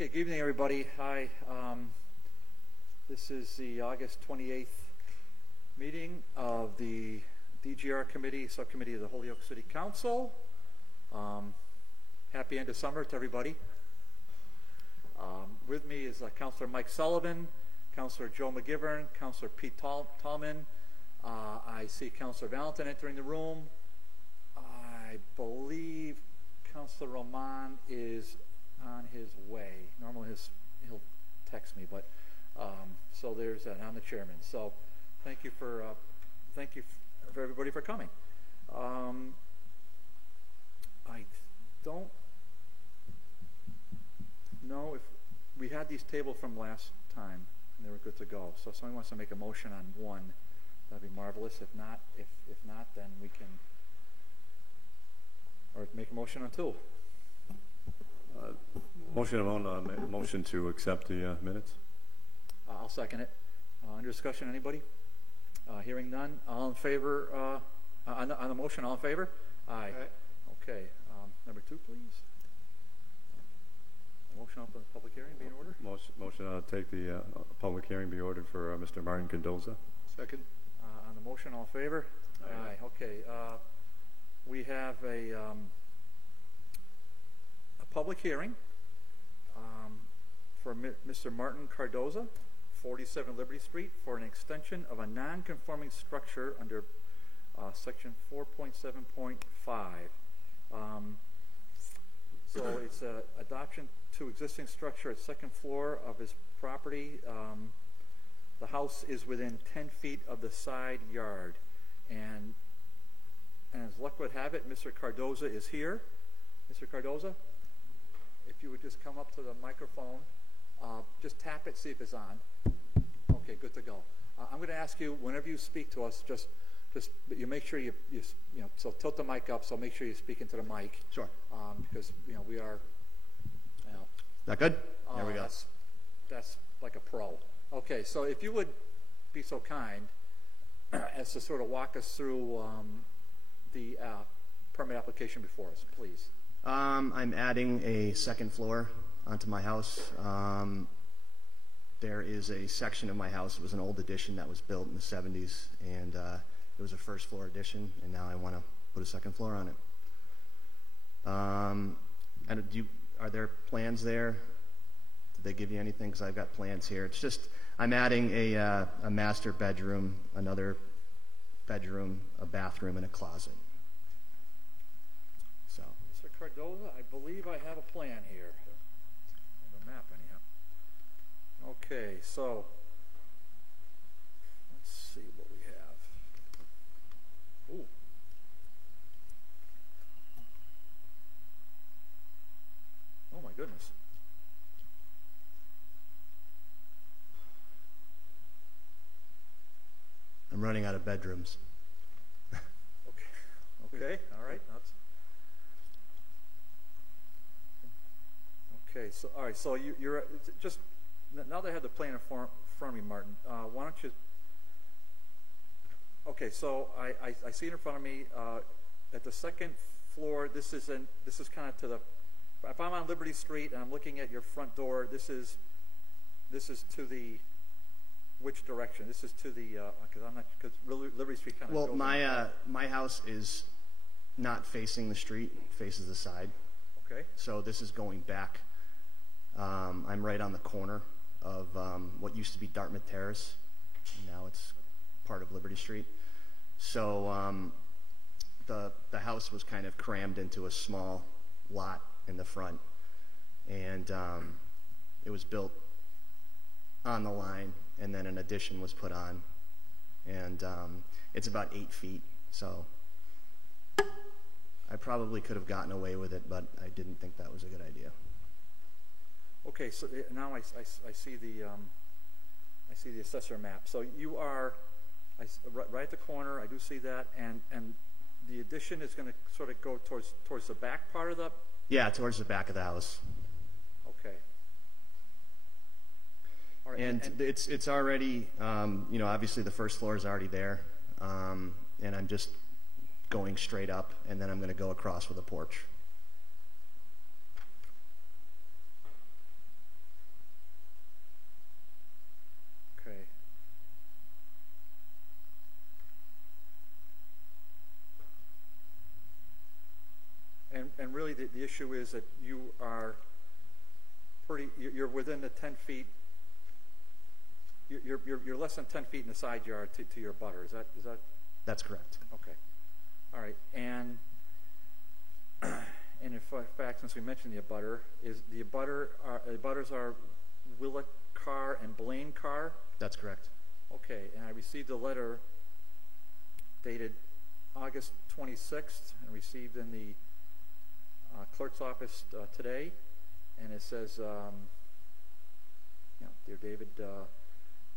Okay, good evening, everybody. Hi. This is the August 28th meeting of the DGR Committee, Subcommittee of the Holyoke City Council. Happy end of summer to everybody. With me is Councilor Mike Sullivan, Councilor Joe McGivern, Councilor Pete Tallman. I see Councilor Valentin entering the room. I believe Councilor Roman is on his way. Normally he'll text me, but so there's that. I'm the chairman. So thank you for everybody for coming. I don't know if we had these tabled from last time and they were good to go. So if somebody wants to make a motion on one, that'd be marvelous. If not, then we can make a motion on two. Motion to accept the minutes. I'll second it. Under discussion, anybody? Hearing none. All in favor? On the motion, all in favor? Aye. Okay. Number two, please. Motion open the public hearing be in order. Motion to take the public hearing be ordered for Mr. Martin Condoza. Second. On the motion, all in favor? Aye. Okay. We have a public hearing for Mr. Martin Cardoza, 47 Liberty Street, for an extension of a non-conforming structure under section 4.7.5. So it's adoption to existing structure at second floor of his property. The house is within 10 feet of the side yard, and as luck would have it, Mr. Cardoza is here. Mr. Cardoza, if you would just come up to the microphone, just tap it, see if it's on. Okay, good to go. I'm going to ask you, whenever you speak to us, just you make sure you so tilt the mic up, so make sure you speak into the mic. Sure. Because we are. That good? There we go. That's like a pro. Okay, so if you would be so kind as to sort of walk us through the permit application before us, please. I'm adding a second floor onto my house. There is a section of my house. It was an old addition that was built in the 70s, and it was a first floor addition, and now I want to put a second floor on it. And are there plans there? Did they give you anything? Because I've got plans here. It's just I'm adding a master bedroom, another bedroom, a bathroom, and a closet. So, Mr. Cardoza, I believe I have a plan here. I have a map, anyhow. Okay, so let's see what we have. Ooh. Oh my goodness. I'm running out of bedrooms. Okay, all right. Okay, so all right, so you're just now that I have the plan in front of me, Martin. Why don't you? Okay, so I see it in front of me at the second floor. This is kind of to the. If I'm on Liberty Street and I'm looking at your front door, this is to the. Which direction? This is to the because Liberty Street kind of. Well, my house is not facing the street; faces the side. Okay. So this is going back. I'm right on the corner of what used to be Dartmouth Terrace. Now it's part of Liberty Street. So the house was kind of crammed into a small lot in the front, and it was built on the line, and then an addition was put on, and it's about 8 feet. So I probably could have gotten away with it, but I didn't think that was a good idea. Okay, so now I see the assessor map. So you are right at the corner. I do see that, and the addition is going to sort of go towards the back part of the. Yeah, towards the back of the house. Okay. All right, and it's already obviously the first floor is already there, and I'm just going straight up, and then I'm going to go across with a porch. really, the issue is that you are you're within the 10 feet, you're less than 10 feet in the side yard to your butter. Is that? That's correct. Okay. All right. And in fact, since we mentioned the abutter, the abutters are Willa Carr and Blaine Carr? That's correct. Okay. And I received a letter dated August 26th and received in the clerk's office today. And it says, Dear David,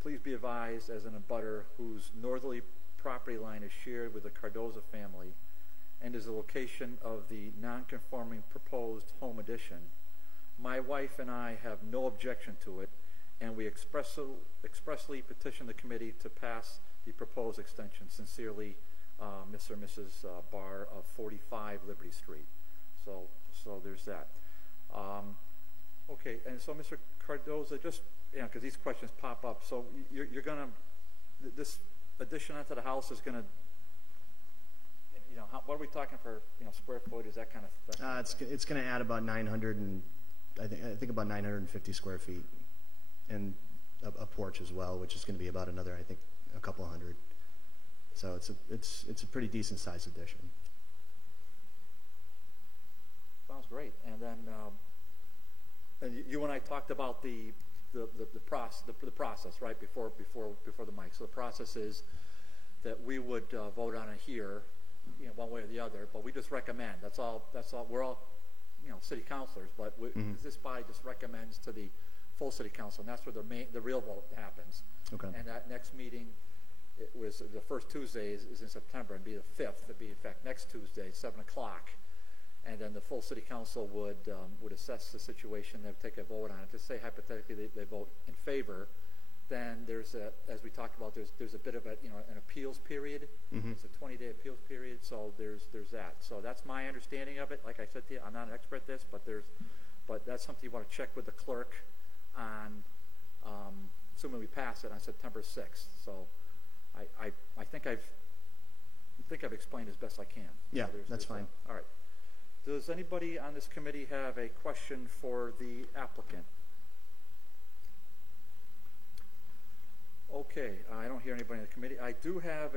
please be advised as an abutter whose northerly property line is shared with the Cardoza family and is the location of the non-conforming proposed home addition. My wife and I have no objection to it, and we expressly petition the committee to pass the proposed extension. Sincerely, Mr. and Mrs. Barr of 45 Liberty Street. So there's that. Okay, and so Mr. Cardoza, just, because these questions pop up, so you're going to, this addition onto the house is going to, what are we talking for, square footage, that kind of stuff? It's going to add about 900 and, I think about 950 square feet, and a porch as well, which is going to be about another, I think, a couple hundred. So it's a pretty decent sized addition. Sounds great. And then, and you and I talked about the process, right, before the mic. So the process is that we would vote on it here, one way or the other, but we just recommend. That's all. We're all, city councilors, but this body just recommends to the full city council, and that's where the real vote happens. Okay. And that next meeting, it was the first Tuesday is in September, and be the 5th. It'd be in fact next Tuesday, 7 o'clock. And then the full city council would assess the situation. They'd take a vote on it. Just say hypothetically they vote in favor, then there's as we talked about, there's a bit of an appeals period. It's a 20-day appeals period. So there's that. So that's my understanding of it. Like I said to you, I'm not an expert at this, but that's something you want to check with the clerk on. Assuming we pass it on September 6th. So I think I've explained as best I can. Yeah, so that's fine. All right. Does anybody on this committee have a question for the applicant? Okay, I don't hear anybody in the committee. I do have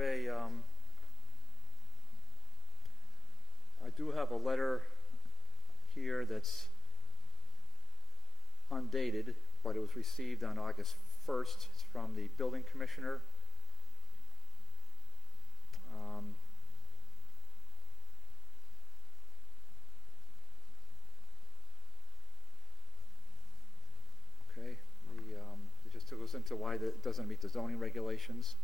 a letter here that's undated, but it was received on August 1st. It's from the building commissioner. Okay, it just goes into why it doesn't meet the zoning regulations.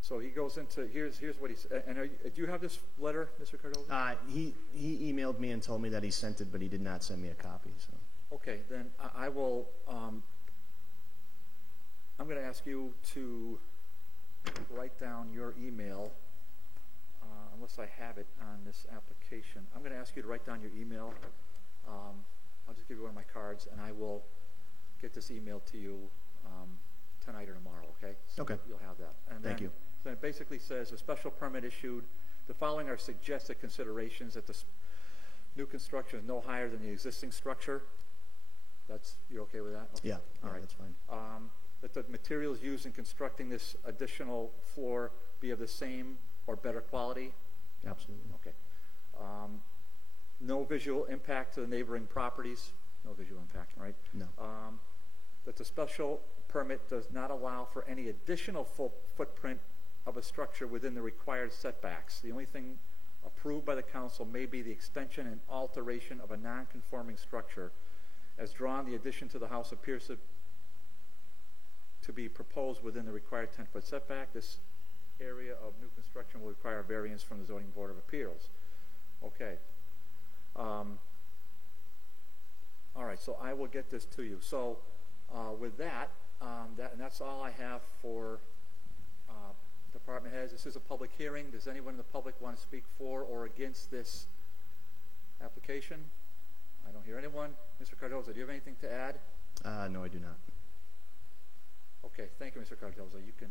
So he goes into, here's what he said. And do you have this letter, Mr. Cardoza? He emailed me and told me that he sent it, but he did not send me a copy. So. Okay, then I will, I'm going to ask you to write down your email, unless I have it on this application. I'm going to ask you to write down your email. I'll just give you one of my cards, and I will get this email to you tonight or tomorrow, okay? So okay. You'll have that. And Thank you. So it basically says a special permit issued. The following are suggested considerations: that the new construction is no higher than the existing structure. You're okay with that? Okay. Yeah. All right. That's fine. That the materials used in constructing this additional floor be of the same or better quality. Absolutely. Okay. No visual impact to the neighboring properties. No visual impact, right? No. That the special permit does not allow for any additional footprint of a structure within the required setbacks. The only thing approved by the council may be the extension and alteration of a non-conforming structure. As drawn, the addition to the house appears to be proposed within the required 10-foot setback. This area of new construction will require variance from the Zoning Board of Appeals. Okay. All right, so I will get this to you. So with that, and that's all I have for department heads. This is a public hearing. Does anyone in the public want to speak for or against this application? I don't hear anyone. Mr. Cardoza, do you have anything to add? No, I do not. Okay, thank you, Mr. Cardoza. You can,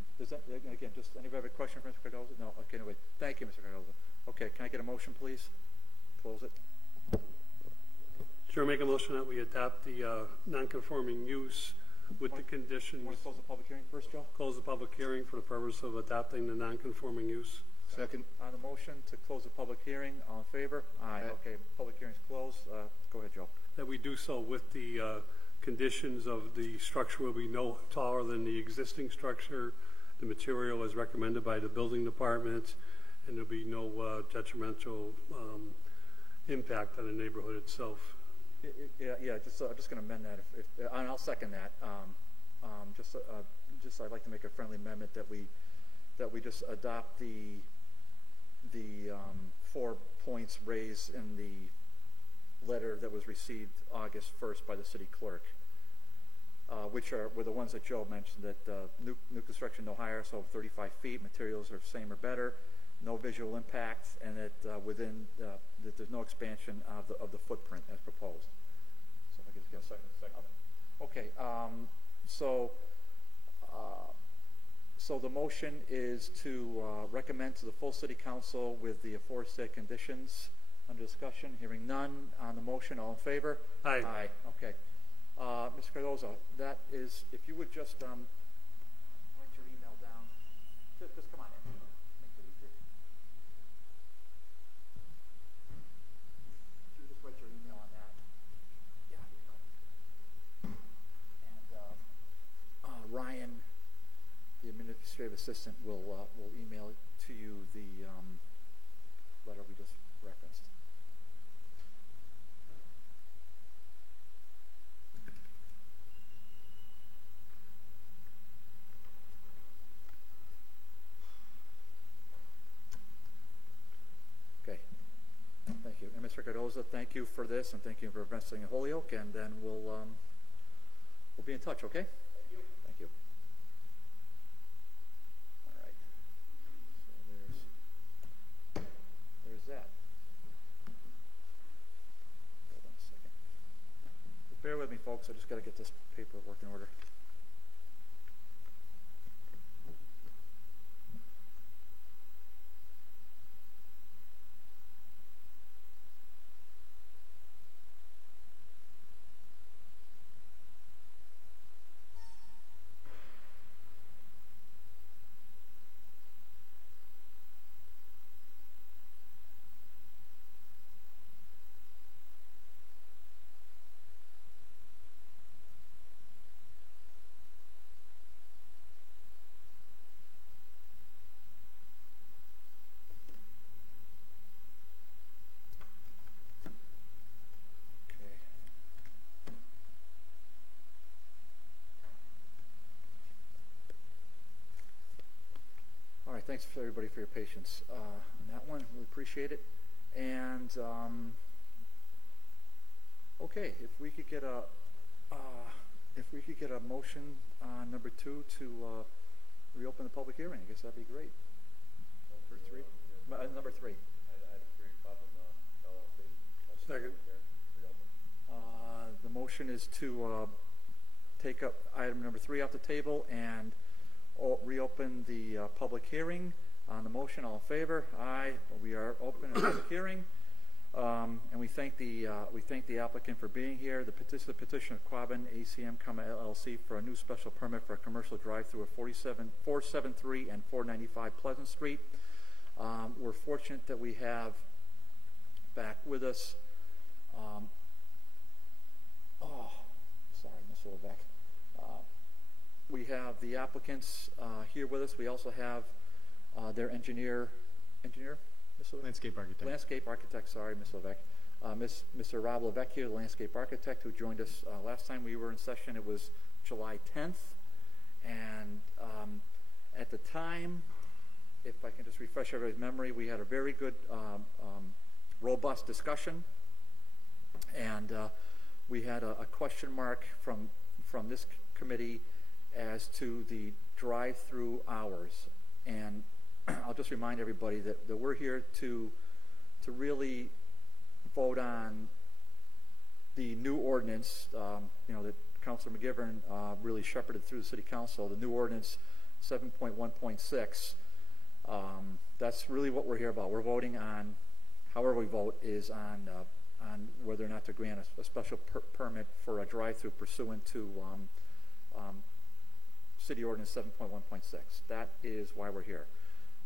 again, just anybody have a question for Mr. Cardoza? No, okay, no, wait. Thank you, Mr. Cardoza. Okay, can I get a motion, please? Close it. Sure, make a motion that we adopt the non-conforming use with the conditions. You want to close the public hearing first, Joe? Close the public hearing for the purpose of adopting the non-conforming use. Second. On the motion to close the public hearing, all in favor? Aye. Aye. Okay, public hearing's closed. Go ahead, Joe. That we do so with the conditions of the structure will be no taller than the existing structure, the material as recommended by the building department, and there'll be no detrimental impact on the neighborhood itself. Yeah. I'm just going to amend that, and I'll second that. I'd like to make a friendly amendment that we just adopt the 4 points raised in the letter that was received August 1st by the city clerk, which were the ones that Joe mentioned, that new construction no higher, so 35 feet, materials are same or better, no visual impact, and that that there's no expansion of the footprint as proposed. So if I could just get a second. Okay. So the motion is to recommend to the full city council with the aforesaid conditions under discussion. Hearing none on the motion, all in favor? Aye. Aye. Okay. Mr. Cardoza, that is, if you would just write your email down. Just come on in. Make it easier. If you just write your email on that. Yeah, here you go. And Ryan, the administrative assistant, will email to you the letter we just referenced. Okay. Thank you. And Mr. Cardoza, thank you for this, and thank you for investing in Holyoke, and then we'll be in touch, okay? Thank you. Thank you. There's that. Hold on a second. Just bear with me, folks. I just got to get this paperwork in order. Thanks for everybody for your patience on that one. We appreciate it. And okay, if we could get a motion on number 2 to reopen the public hearing, I guess that'd be great. Number 3. Number 3. Second. The motion is to take up item number 3 off the table and reopen the public hearing. On the motion, all in favor? Aye. We are open a public hearing, and we thank the applicant for being here. The petition of Quabbin ACM, LLC for a new special permit for a commercial drive-through at 473 and 495 Pleasant Street. We're fortunate that we have back with us. Sorry, Ms. Levesque. We have the applicants here with us. We also have their engineer, Ms. Levesque? Landscape architect, sorry, Ms. Levesque. Mr. Rob Levesque here, the landscape architect, who joined us last time we were in session. It was July 10th. And at the time, if I can just refresh everybody's memory, we had a very good, robust discussion. And we had a question mark from this committee as to the drive-through hours. And I'll just remind everybody that we're here to really vote on the new ordinance, that Councilor McGivern really shepherded through the City Council, the new ordinance 7.1.6, That's really what we're here about. We're voting on, however we vote, is on whether or not to grant a special permit for a drive-through pursuant to City Ordinance 7.1.6. That is why we're here.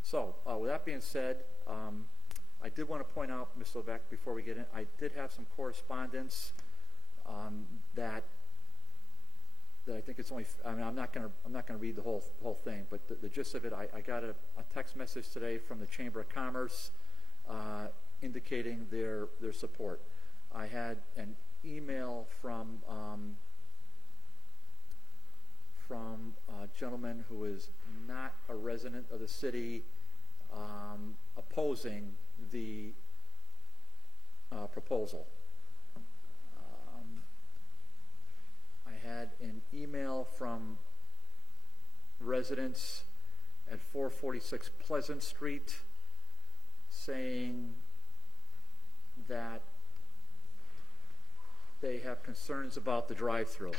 So, with that being said, I did want to point out, Ms. Levesque, before we get in, I did have some correspondence that I think it's only. I mean, I'm not going to read the whole thing, but the gist of it, I got a text message today from the Chamber of Commerce indicating their support. I had an email from a gentleman who is not a resident of the city, opposing the proposal. I had an email from residents at 446 Pleasant Street saying that they have concerns about the drive-through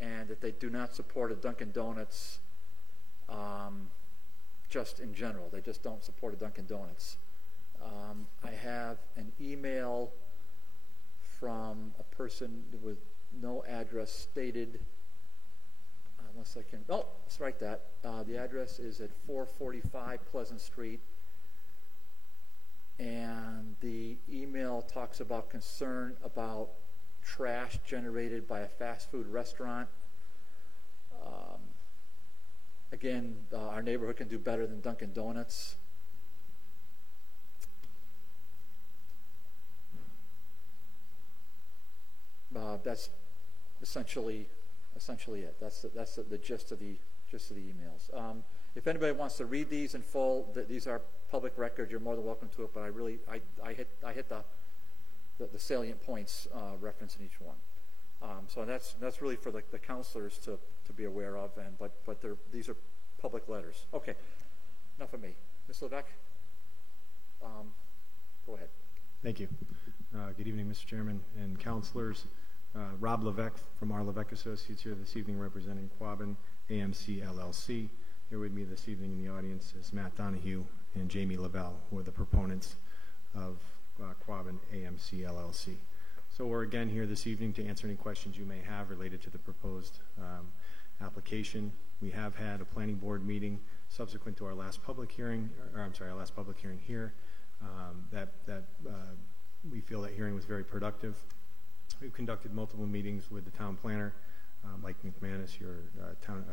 and that they do not support a Dunkin' Donuts just in general. They just don't support a Dunkin' Donuts. I have an email from a person with no address stated, unless I can, oh, let's write that. The address is at 445 Pleasant Street, and the email talks about concern about trash generated by a fast food restaurant. Again, our neighborhood can do better than Dunkin' Donuts. That's essentially it. That's the gist of the emails. If anybody wants to read these in full, these are public record. You're more than welcome to it. But I hit the salient points referenced in each one. So that's really for the counselors to be aware of. But these are public letters. Okay, enough of me. Ms. Levesque, go ahead. Thank you. Good evening, Mr. Chairman and counselors. Rob Levesque from our Levesque Associates here this evening representing Quabbin AMC LLC. Here with me this evening in the audience is Matt Donahue and Jamie Lavelle, who are the proponents of Quabbin AMC LLC. So we're again here this evening to answer any questions you may have related to the proposed application. We have had a planning board meeting subsequent to our last public hearing, our last public hearing here. We feel that hearing was very productive. We've conducted multiple meetings with the town planner, Mike McManus, your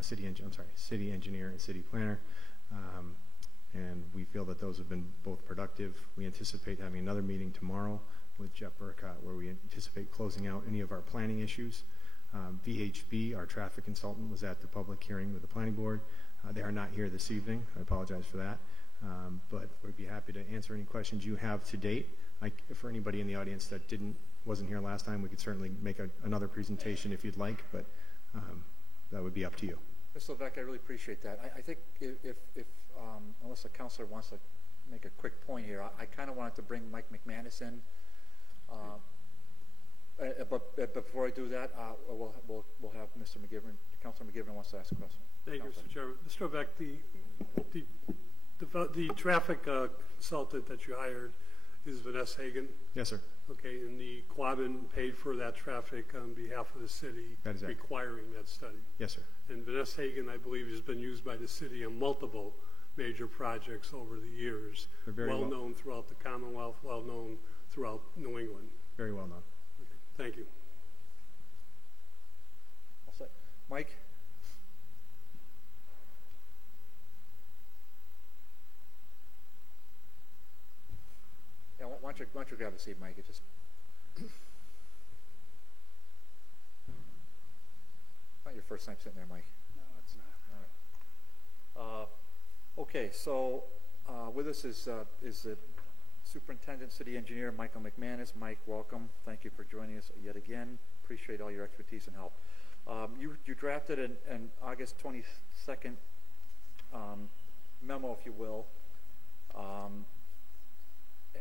city engineer and city planner, and we feel that those have been both productive. We anticipate having another meeting tomorrow with Jeff Burkott, where we anticipate closing out any of our planning issues. VHB, our traffic consultant, was at the public hearing with the planning board. They are not here this evening. I apologize for that, but we'd be happy to answer any questions you have to date. For anybody in the audience that wasn't here last time, we could certainly make another presentation if you'd like, but that would be up to you. Ms. Levesque, I really appreciate that. I think if unless the counselor wants to make a quick point here, I kind of wanted to bring Mike McManus in. But before I do that, we'll have Mr. McGivern. Councilor McGivern wants to ask a question. Thank you, Mr. Chairman. Mr. Levesque, the traffic consultant that you hired is Vanessa Hagan. Yes, sir. Okay, and the Quabbin paid for that traffic on behalf of the city, that is requiring that study. Yes, sir. And Vanessa Hagan, I believe, has been used by the city on multiple major projects over the years. They're very well known throughout the Commonwealth, well known throughout New England. Very well known. Okay, thank you. All set. Mike? Yeah, why don't you grab a seat, Mike? It just not your first time sitting there, Mike. No, it's not. All right. Okay, so with us is the Superintendent, City Engineer, Michael McManus. Mike, welcome. Thank you for joining us yet again. Appreciate all your expertise and help. You drafted an August 22nd memo, if you will.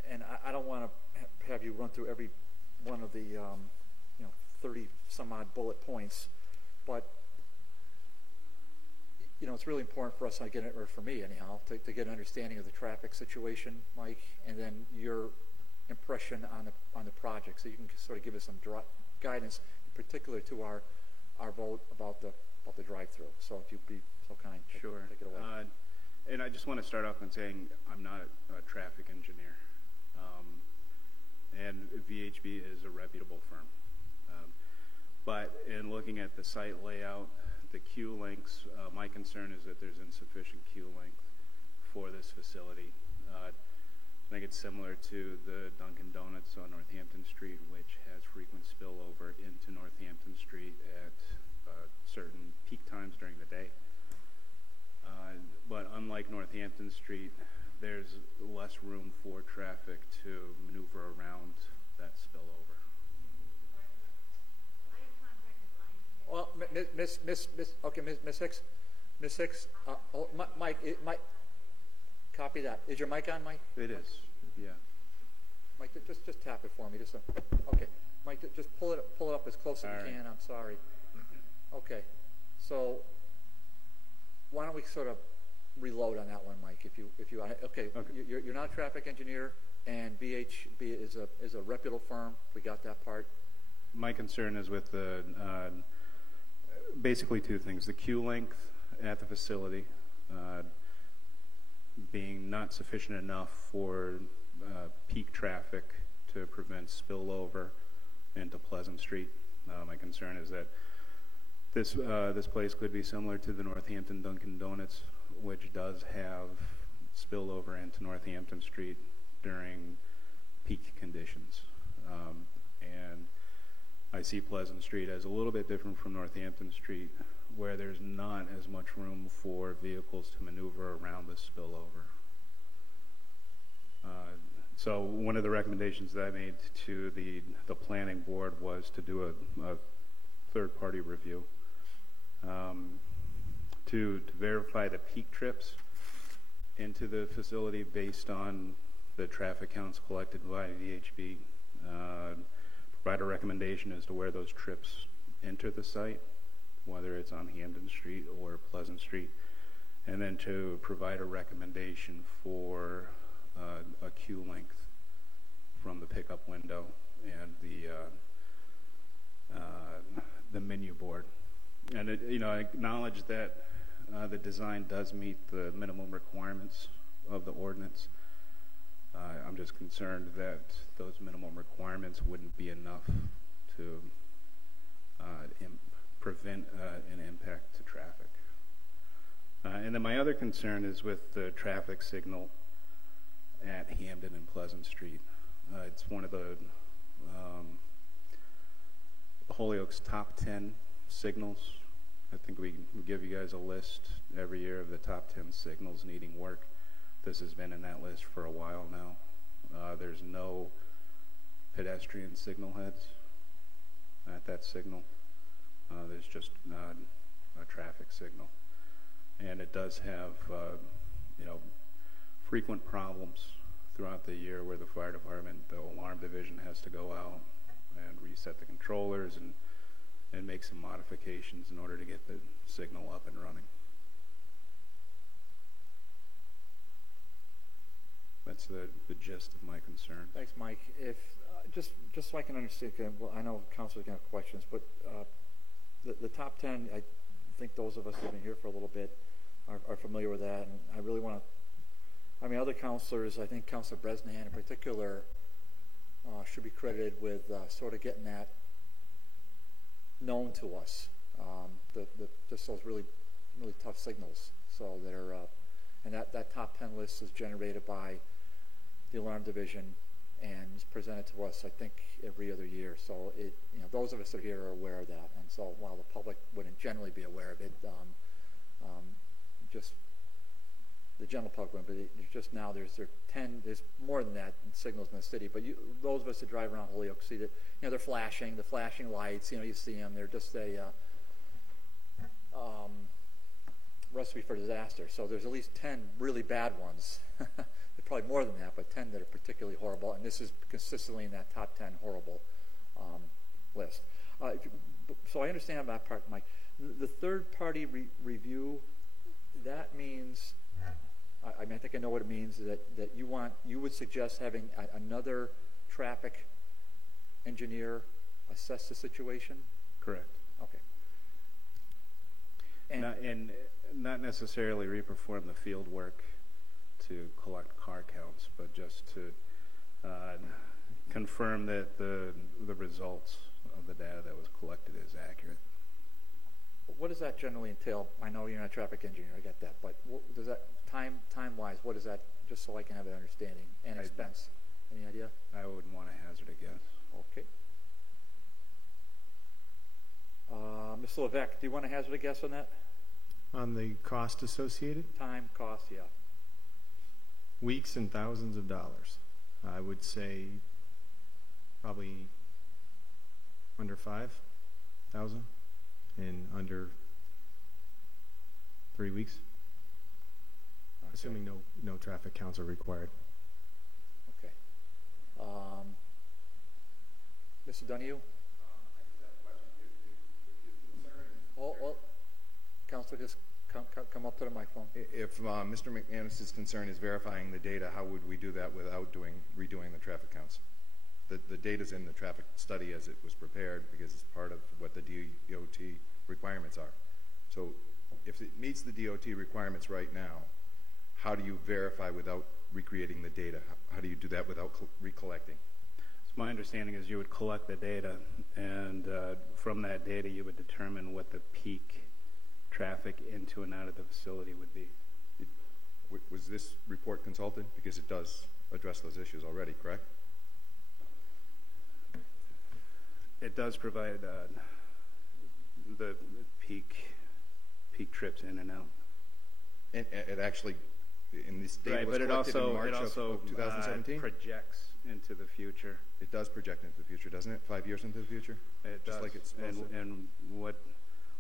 And I don't want to have you run through every one of the 30 some odd bullet points, but you know, it's really important for us, or for me anyhow, to get an understanding of the traffic situation, Mike, and then your impression on the project, so you can sort of give us some guidance, in particular to our vote about the drive-through. So if you'd be so kind, Sure. take it away. And I just want to start off by saying I'm not a traffic engineer. And VHB is a reputable firm. But in looking at the site layout, the queue lengths, my concern is that there's insufficient queue length for this facility. I think it's similar to the Dunkin' Donuts on Northampton Street, which has frequent spillover into Northampton Street at certain peak times during the day. But unlike Northampton Street, there's less room for traffic to maneuver around that spillover. Well, Miss Hicks, Mike, copy that. Is your mic on, Mike? It is, yeah. Mike, just tap it for me. Okay, Mike, just pull it up as close as All you right. can. I'm sorry. Okay, so why don't we sort of reload on that one, Mike? If you okay. You're not a traffic engineer, and VHB is a reputable firm. We got that part. My concern is with the basically two things: the queue length at the facility being not sufficient enough for peak traffic to prevent spillover into Pleasant Street. My concern is that this place could be similar to the Northampton Dunkin' Donuts, which does have spillover into Northampton Street during peak conditions, and I see Pleasant Street as a little bit different from Northampton Street, where there's not as much room for vehicles to maneuver around the spillover. So one of the recommendations that I made to the planning board was to do a third-party review to verify the peak trips into the facility based on the traffic counts collected by VHB. Provide a recommendation as to where those trips enter the site, whether it's on Hampden Street or Pleasant Street, and then to provide a recommendation for a queue length from the pickup window and the menu board. And I acknowledge that the design does meet the minimum requirements of the ordinance. I'm just concerned that those minimum requirements wouldn't be enough to prevent an impact to traffic. And then my other concern is with the traffic signal at Hampden and Pleasant Street. It's one of the Holyoke's top 10 signals. I think we give you guys a list every year of the top 10 signals needing work. This has been in that list for a while now. There's no pedestrian signal heads at that signal. There's just a traffic signal. And it does have, frequent problems throughout the year where the fire department, the alarm division has to go out and reset the controllers and make some modifications in order to get the signal up and running. That's the gist of my concern. Thanks, Mike. If just so I can understand, well, I know councilors can have questions, but the top 10, I think those of us who've been here for a little bit are familiar with that, and I really want to. I mean, other councilors, I think Councilor Bresnahan in particular, should be credited with sort of getting that known to us. Just those really tough signals. So they're and that top 10 list is generated by the alarm division and is presented to us, I think, every other year. So those of us that are here are aware of that. And so while the public wouldn't generally be aware of it, just the general public, but just now there's 10. There's more than that signals in the city. But those of us that drive around Holyoke see that they're flashing, the flashing lights. You see them. They're just a recipe for disaster. So there's at least 10 really bad ones. There's probably more than that, but 10 that are particularly horrible. And this is consistently in that top 10 horrible list. So I understand that part, Mike. The third-party review that means, I mean, I think I know what it means, that you would suggest having another traffic engineer assess the situation? Correct. Okay. And not necessarily reperform the field work to collect car counts, but just to confirm that the results of the data that was collected is accurate. What does that generally entail? I know you're not a traffic engineer, I get that, but what does that, time-wise, what is that, just so I can have an understanding, and expense? Any idea? I wouldn't want to hazard a guess. Okay. Ms. Levesque, do you want to hazard a guess on that? On the cost associated, Time, cost, yeah. weeks and thousands of dollars. I would say probably under 5,000 in under 3 weeks, Okay. assuming no traffic counts are required. Okay. Mr. Donahue? Oh, Counselor, just come up to the microphone. If Mr. McManus's concern is verifying the data, how would we do that without redoing the traffic counts? The data's in the traffic study as it was prepared because it's part of what the DOT requirements are. So if it meets the DOT requirements right now, how do you verify without recreating the data? How do you do that without recollecting? So my understanding is you would collect the data, and from that data you would determine what the peak traffic into and out of the facility would be. Was this report consulted? Because it does address those issues already, correct? It does provide the peak trips in and out. And it actually, in this data Right, was but collected in March it also of 2017? projects into the future. It does project into the future, doesn't it? 5 years into the future? It Just does. like it's supposed to. And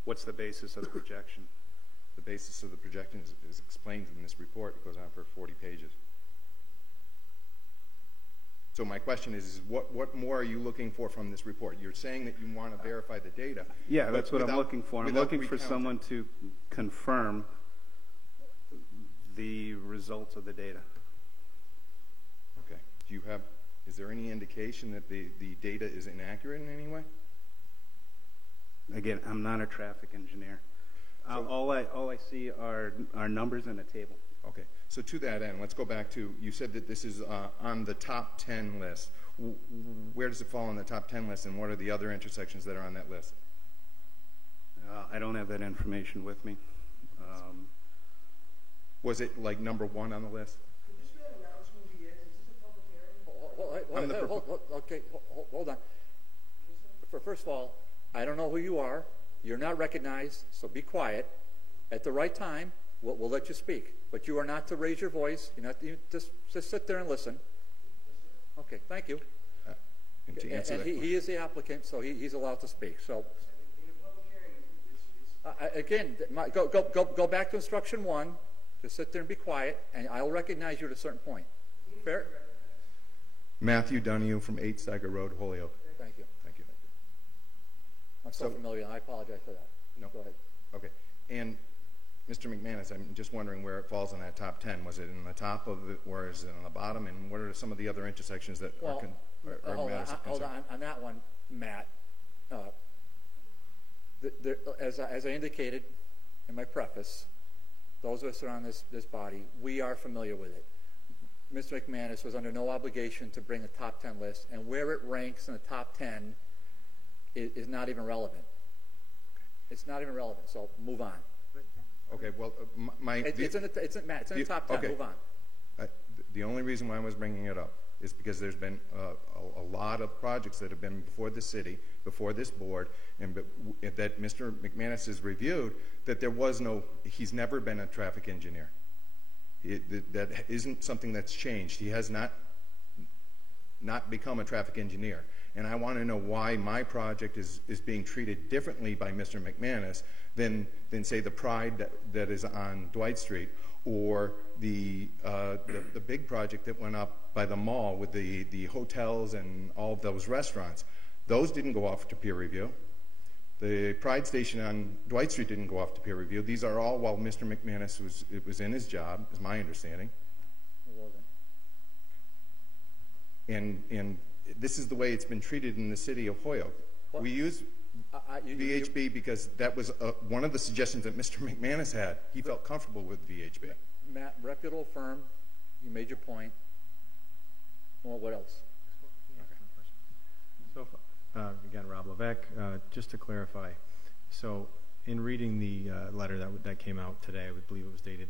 what's the basis of the projection? The basis of the projection is explained in this report. It goes on for 40 pages. So my question is what more are you looking for from this report? You're saying that you want to verify the data. Yeah, but that's what I'm without- looking for. I'm without looking for recounting. someone to confirm the results of the data. Okay. Is there any indication that the data is inaccurate in any way? Again, I'm not a traffic engineer. All I see are numbers in a table. Okay. So to that end, let's go back to, you said that this is on the top 10 list. Where does it fall on the top 10 list, and what are the other intersections that are on that list? I don't have that information with me. Was it like number 1 on the list? Could this man announce who he is? Is this a public hearing? Hold on. First of all, I don't know who you are. You're not recognized, so be quiet. At the right time, we'll let you speak. But you are not to raise your voice. You just sit there and listen. Okay, thank you. And to answer And that he is the applicant, so he's allowed to speak. So, In a public hearing, it's again, go back to instruction 1. Just sit there and be quiet, and I'll recognize you at a certain point. Fair? Matthew Donahue from 8 Steiger Road, Holyoke. Thank you. Thank you. I'm so familiar, and I apologize for that. No. Go ahead. Okay. And Mr. McManus, I'm just wondering where it falls in that top 10. Was it in the top of it, or is it on the bottom? And what are some of the other intersections that Well, are matters of hold concern? on that one, Matt. As I indicated in my preface, those of us that are on this body, we are familiar with it. Mr. McManus was under no obligation to bring a top 10 list, and where it ranks in the top 10 is not even relevant. It's not even relevant, so move on. Okay, well, It's in the top 10, okay. move on. The only reason why I was bringing it up is because there's been a lot of projects that have been before the city, before this board, and that Mr. McManus has reviewed, that he's never been a traffic engineer. That isn't something that's changed. He has not become a traffic engineer. And I want to know why my project is being treated differently by Mr. McManus than say, the Pride that is on Dwight Street, or the big project that went up by the mall with the hotels and all of those restaurants. Those didn't go off to peer review. The Pride Station on Dwight Street didn't go off to peer review. These are all while Mr. McManus was in his job, is my understanding. It wasn't. And this is the way it's been treated in the city of Holyoke. What? We use VHB because that was one of the suggestions that Mr. McManus had. He felt comfortable with VHB. Matt, reputable firm, you made your point. Well, what else? So, again, Rob Levesque, just to clarify, so in reading the letter that came out today, I would believe it was dated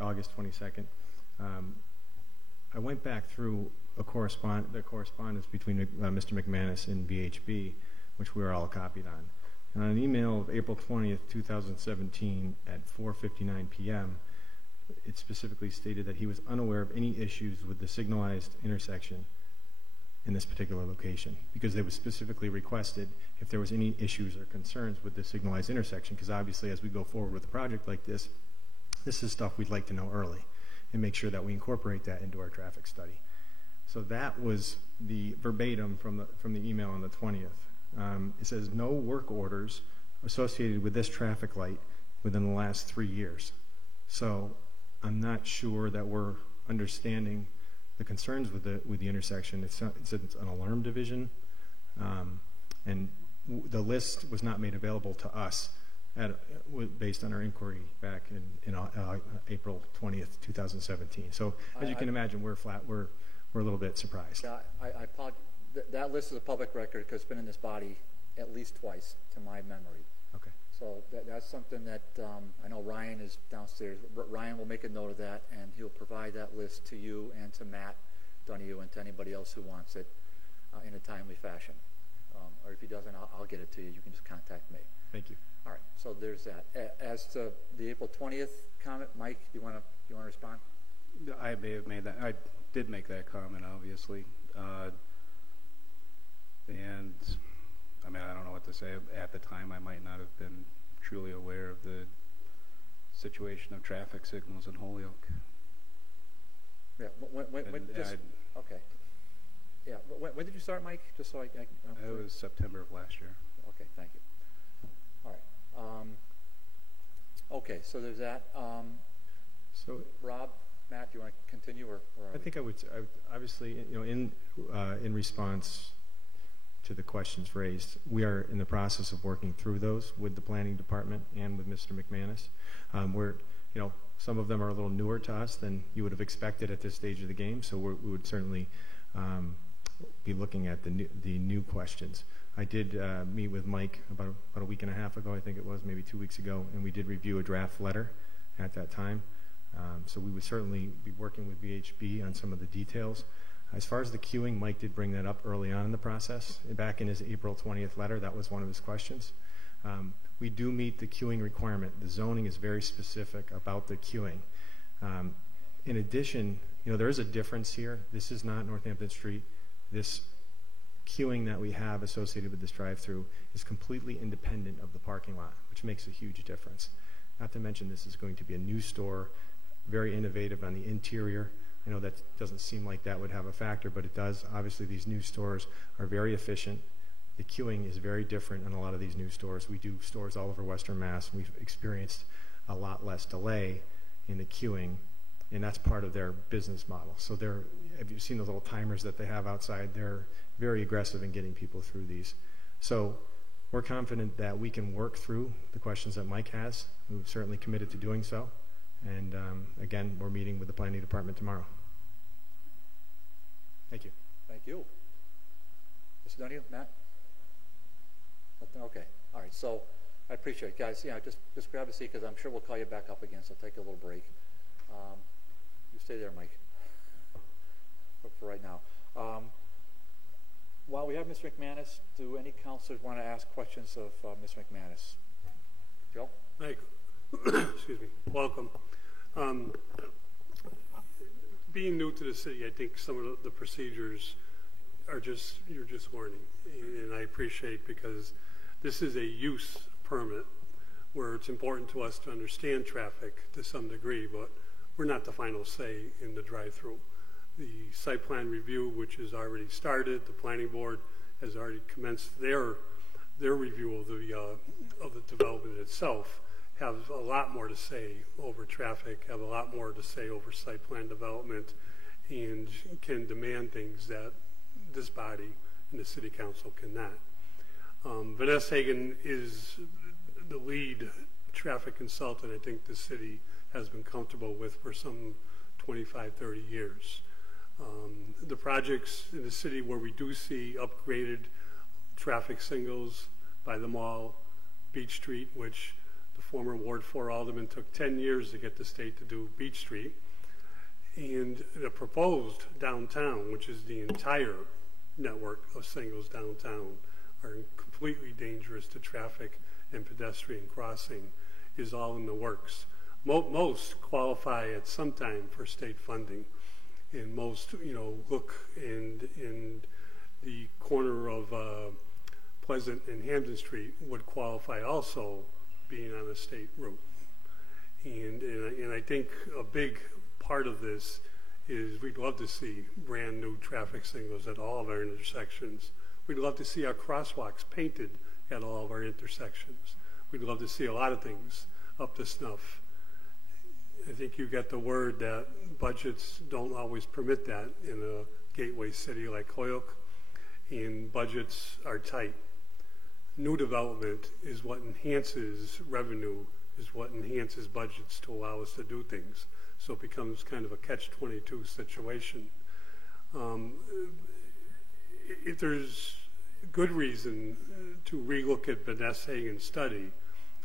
August 22nd, I went back through the correspondence between Mr. McManus and VHB, which we were all copied on. And on an email of April 20th, 2017 at 4:59 p.m., it specifically stated that he was unaware of any issues with the signalized intersection in this particular location, because they were specifically requested if there was any issues or concerns with the signalized intersection, because obviously as we go forward with a project like this is stuff we'd like to know early and make sure that we incorporate that into our traffic study. So that was the verbatim from the email on the 20th. It says no work orders associated with this traffic light within the last 3 years. So I'm not sure that we're understanding the concerns with the intersection. It's an alarm division, and the list was not made available to us based on our inquiry back in April 20th, 2017. So as you can imagine, we're a little bit surprised. I apologize. That list is a public record because it's been in this body at least twice to my memory. Okay. So that's something that I know Ryan is downstairs. Ryan will make a note of that, and he'll provide that list to you and to Matt Donahue and to anybody else who wants it in a timely fashion. Or if he doesn't, I'll get it to you. You can just contact me. Thank you. All right. So there's that. As to the April 20th comment, Mike, do you want to respond? I may have made that. I did make that comment, obviously. And I mean, I don't know what to say. At the time, I might not have been truly aware of the situation of traffic signals in Holyoke. Yeah. Okay. Yeah. When did you start, Mike? Just so It was September of last year. Okay. Thank you. All right. Okay. So there's that. So Rob, Matt, do you want to continue, or I think I would obviously, in response to the questions raised, we are in the process of working through those with the planning department and with Mr. McManus. Some of them are a little newer to us than you would have expected at this stage of the game, so we would certainly be looking at the new questions. I did meet with Mike about a week and a half ago, I think it was, maybe 2 weeks ago, and we did review a draft letter at that time. So we would certainly be working with VHB on some of the details. As far as the queuing, Mike did bring that up early on in the process. Back in his April 20th letter, that was one of his questions. We do meet the queuing requirement. The zoning is very specific about the queuing. In addition, there is a difference here. This is not Northampton Street. This queuing that we have associated with this drive-through is completely independent of the parking lot, which makes a huge difference. Not to mention this is going to be a new store, very innovative on the interior. I know that doesn't seem like that would have a factor, but it does. Obviously, these new stores are very efficient. The queuing is very different in a lot of these new stores. We do stores all over Western Mass, and we've experienced a lot less delay in the queuing, and that's part of their business model. So have you seen those little timers that they have outside? They're very aggressive in getting people through these. So we're confident that we can work through the questions that Mike has. We've certainly committed to doing so. And again, we're meeting with the planning department tomorrow. Thank you. Thank you. Mr. Donahue, Matt? Nothing? Okay. All right. So I appreciate it, guys. Just grab a seat because I'm sure we'll call you back up again. So take a little break. You stay there, Mike, for right now. While we have Mr. McManus, do any counselors want to ask questions of Mr. McManus? Joe? Mike, excuse me. Welcome. Being new to the city, I think some of the procedures you're just learning, and I appreciate, because this is a use permit where it's important to us to understand traffic to some degree, but we're not the final say in the drive-through. The site plan review, which has already started, the planning board has already commenced their their review of the development itself, have a lot more to say over traffic, have a lot more to say over site plan development, and can demand things that this body and the city council cannot. Vanessa Hagen is the lead traffic consultant I think the city has been comfortable with for some 25, 30 years. The projects in the city where we do see upgraded traffic signals by the mall, Beach Street, which the former Ward 4 alderman took 10 years to get the state to do Beach Street, and the proposed downtown, which is the entire network of signals downtown, are completely dangerous to traffic and pedestrian crossing, is all in the works. Most qualify at some time for state funding, and most, look in the corner of Pleasant and Hampton Street would qualify also being on a state route. And I think a big part of this is we'd love to see brand new traffic signals at all of our intersections. We'd love to see our crosswalks painted at all of our intersections. We'd love to see a lot of things up to snuff. I think you get the word that budgets don't always permit that in a gateway city like Holyoke, and budgets are tight. New development is what enhances revenue, is what enhances budgets to allow us to do things. So it becomes kind of a catch-22 situation. If there's good reason to relook at Vanessa Hagen's study,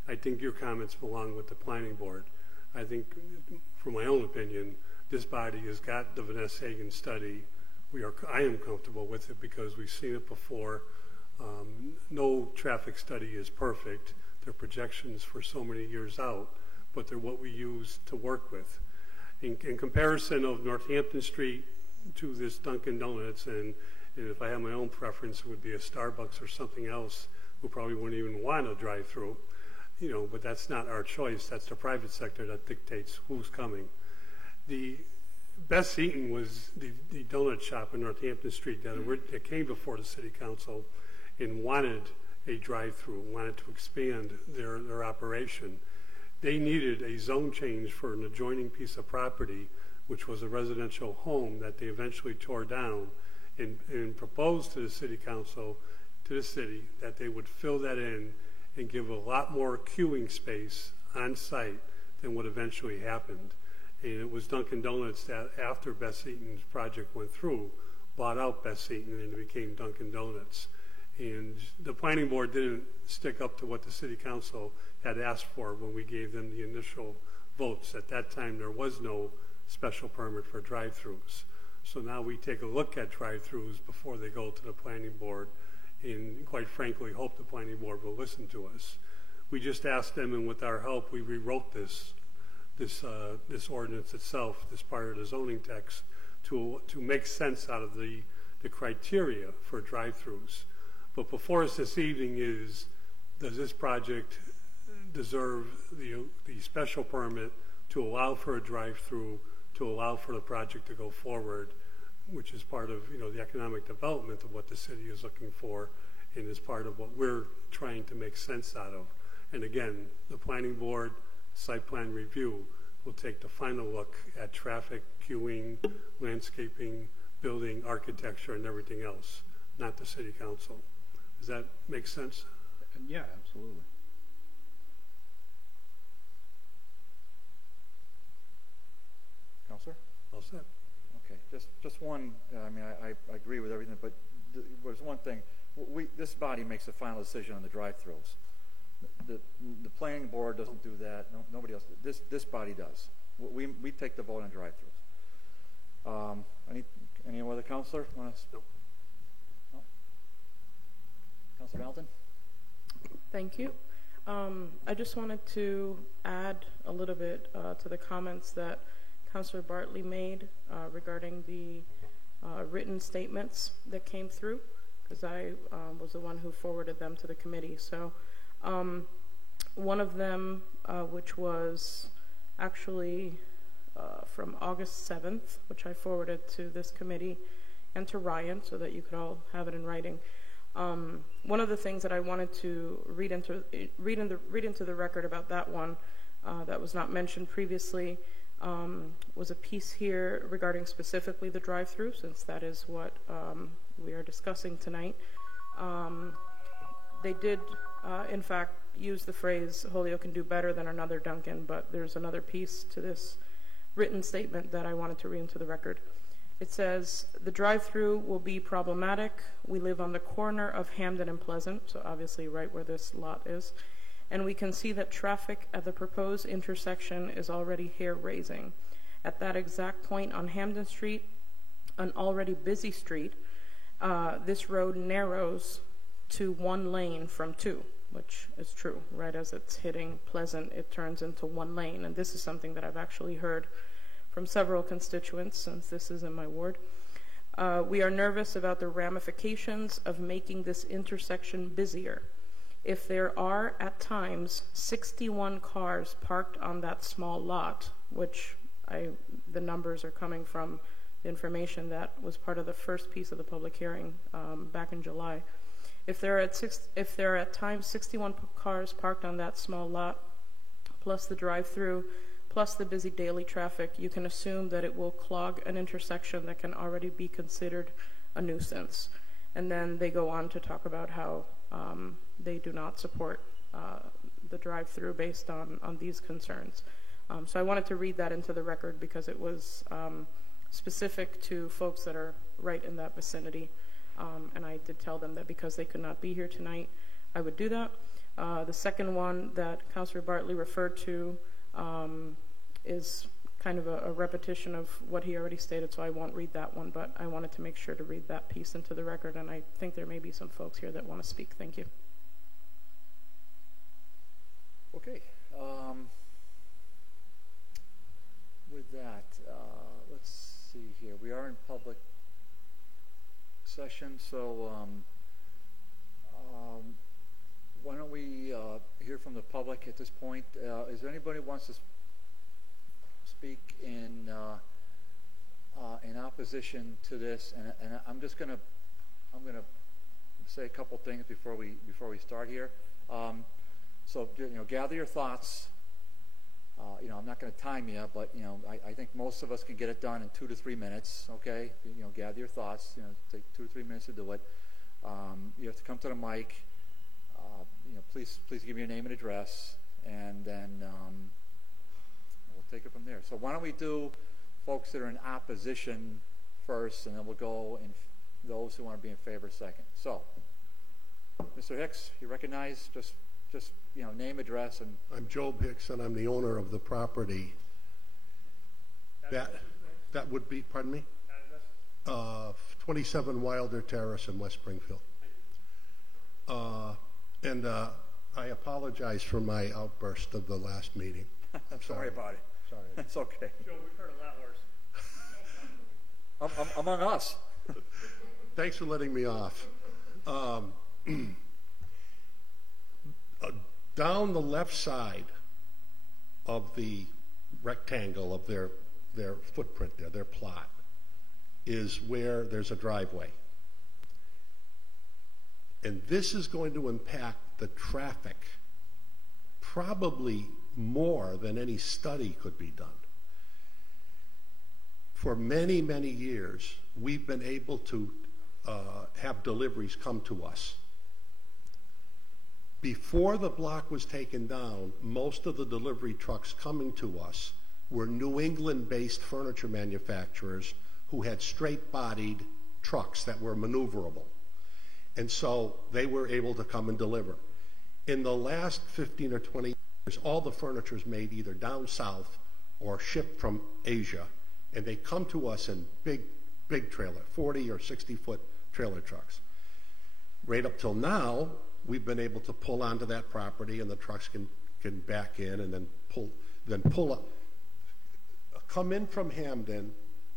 I think your comments belong with the planning board. I think, from my own opinion, this body has got the Vanessa Hagen study. I am comfortable with it because we've seen it before. No traffic study is perfect. They're projections for so many years out, but they're what we use to work with. In comparison of Northampton Street to this Dunkin' Donuts, and if I had my own preference, it would be a Starbucks or something else, who probably wouldn't even want to drive through. But that's not our choice. That's the private sector that dictates who's coming. The Best Eaton was the donut shop in Northampton Street that came before the city council and wanted a drive-through, wanted to expand their operation. They needed a zone change for an adjoining piece of property, which was a residential home that they eventually tore down, and proposed to the city council, to the city, that they would fill that in and give a lot more queuing space on site than what eventually happened. And it was Dunkin' Donuts that, after Best Eaton's project went through, bought out Best Eaton and it became Dunkin' Donuts. And the planning board didn't stick up to what the city council had asked for when we gave them the initial votes. At that time, there was no special permit for drive-throughs. So now we take a look at drive-throughs before they go to the planning board, and quite frankly hope the planning board will listen to us. We just asked them, and with our help, we rewrote this ordinance itself, this part of the zoning text, to make sense out of the criteria for drive-throughs. But before us this evening is, does this project deserve the special permit to allow for a drive-through, to allow for the project to go forward, which is part of the economic development of what the city is looking for, and is part of what we're trying to make sense out of. And again, the planning board site plan review will take the final look at traffic, queuing, landscaping, building, architecture, and everything else, not the city council. Does that make sense? Yeah, absolutely. Counselor? All set. Okay, just one, I agree with everything, but there's one thing. This body makes the final decision on the drive-throughs. The planning board doesn't do that. No, nobody else. This body does. We take the vote on drive-throughs. Any other counselor want to? No. Counselor Hamilton? Thank you. I just wanted to add a little bit to the comments that Councilor Bartley made regarding the written statements that came through, because I was the one who forwarded them to the committee. So one of them, which was actually from August 7th, which I forwarded to this committee and to Ryan so that you could all have it in writing. One of the things that I wanted to read into the record about that one that was not mentioned previously was a piece here regarding specifically the drive-through, since that is what we are discussing tonight. They did, in fact, use the phrase Holyoke can do better than another Dunkin', but there's another piece to this written statement that I wanted to read into the record. It says, the drive-through will be problematic. We live on the corner of Hamden and Pleasant, so obviously right where this lot is, and we can see that traffic at the proposed intersection is already hair-raising. At that exact point on Hamden Street, an already busy street, this road narrows to one lane from two, which is true. Right as it's hitting Pleasant, it turns into one lane, and this is something that I've actually heard from several constituents, since this is in my ward. We are nervous about the ramifications of making this intersection busier. If there are, at times, 61 cars parked on that small lot, which the numbers are coming from the information that was part of the first piece of the public hearing back in July. If there are at times 61 cars parked on that small lot, plus the drive-through, plus the busy daily traffic, you can assume that it will clog an intersection that can already be considered a nuisance. And then they go on to talk about how they do not support the drive-through based on these concerns. So I wanted to read that into the record because it was specific to folks that are right in that vicinity. And I did tell them that because they could not be here tonight, I would do that. The second one that Councilor Bartley referred to is kind of a repetition of what he already stated, so I won't read that one, but I wanted to make sure to read that piece into the record, and I think there may be some folks here that want to speak. Thank you. Okay. With that, let's see here. We are in public session, so why don't we hear from the public at this point? Is there anybody who wants to speak in opposition to this? And I'm gonna say a couple things before we start here. So gather your thoughts. I'm not going to time you, but I think most of us can get it done in 2 to 3 minutes. Okay, gather your thoughts. Take 2 to 3 minutes to do it. You have to come to the mic. Please give me your name and address, and then we'll take it from there. So why don't we do folks that are in opposition first, and then we'll go in those who want to be in favor second. So, Mr. Hicks, you recognize just name, address, and I'm Job Hicks, and I'm the owner of the property. That would be, pardon me? 27 Wilder Terrace in West Springfield. And I apologize for my outburst of the last meeting. I'm sorry about it. Sorry. It's okay. Joe, we've heard a lot worse. Among us. Thanks for letting me off. Down the left side of the rectangle of their footprint there, their plot, is where there's a driveway. And this is going to impact the traffic probably more than any study could be done. For many, many years, we've been able to have deliveries come to us. Before the block was taken down, most of the delivery trucks coming to us were New England-based furniture manufacturers who had straight-bodied trucks that were maneuverable. And so they were able to come and deliver. In the last 15 or 20 years, all the furniture is made either down south or shipped from Asia, and they come to us in big trailer, 40 or 60-foot trailer trucks. Right up till now, we've been able to pull onto that property, and the trucks can back in and then pull up, come in from Hamden,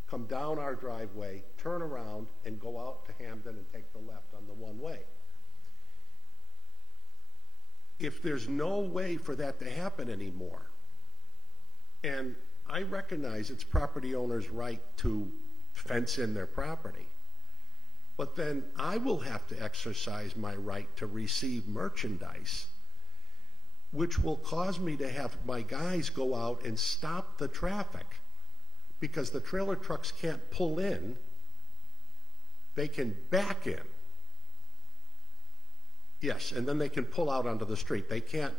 come down our driveway, turn around, and go out to Hamden and take the left on the one-way. If there's no way for that to happen anymore, and I recognize it's property owners' right to fence in their property, But then I will have to exercise my right to receive merchandise, which will cause me to have my guys go out and stop the traffic because the trailer trucks can't pull in. They can back in. Yes, and then they can pull out onto the street. They can't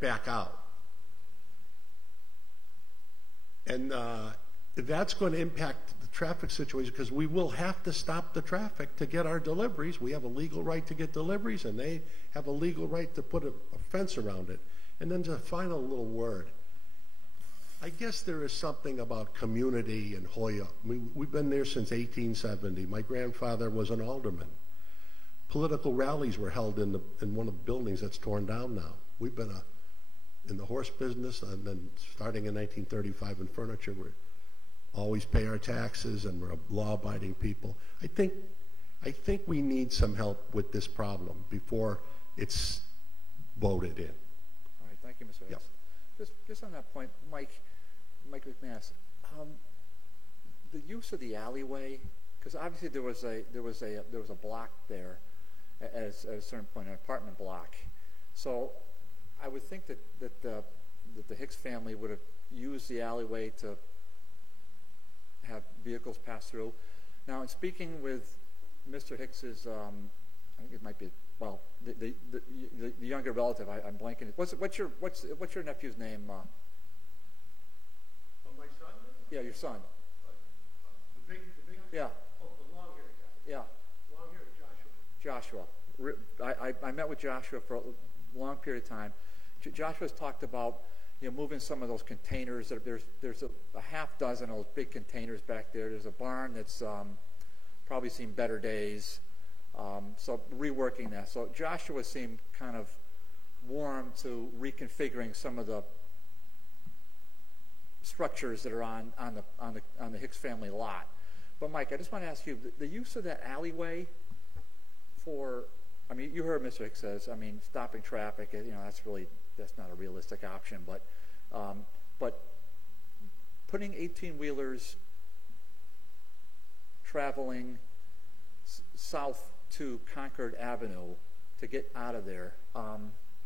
back out. And that's going to impact the traffic situation because we will have to stop the traffic to get our deliveries. We have a legal right to get deliveries, and they have a legal right to put a fence around it. And then just a final little word. I guess there is something about community in Hoya. We've been there since 1870. My grandfather was an alderman. Political rallies were held in one of the buildings that's torn down now. We've been in the horse business, and then starting in 1935 in furniture, we always pay our taxes, and we're a law-abiding people. I think we need some help with this problem before it's voted in. All right, thank you, Mr. Hicks. Yep. Just on that point, Mike McManus, the use of the alleyway, because obviously there was a block there at a certain point, an apartment block. So I would think that the Hicks family would have used the alleyway to have vehicles pass through. Now, in speaking with Mr. Hicks's, I think it might be the younger relative. I'm blanking. What's your nephew's name? My son? Yeah, your son. The big Yeah. Oh, the long-haired guy. Yeah. Long-haired Joshua. I met with Joshua for a long period of time. Joshua's talked about moving some of those containers. There's a half dozen of those big containers back there. There's a barn that's probably seen better days. So reworking that. So Joshua seemed kind of warm to reconfiguring some of the structures that are on the Hicks family lot. But Mike, I just want to ask you, the use of that alleyway for, I mean, you heard Mr. Hicks says, I mean, stopping traffic, that's not a realistic option, but putting 18-wheelers traveling south to Concord Avenue to get out of there,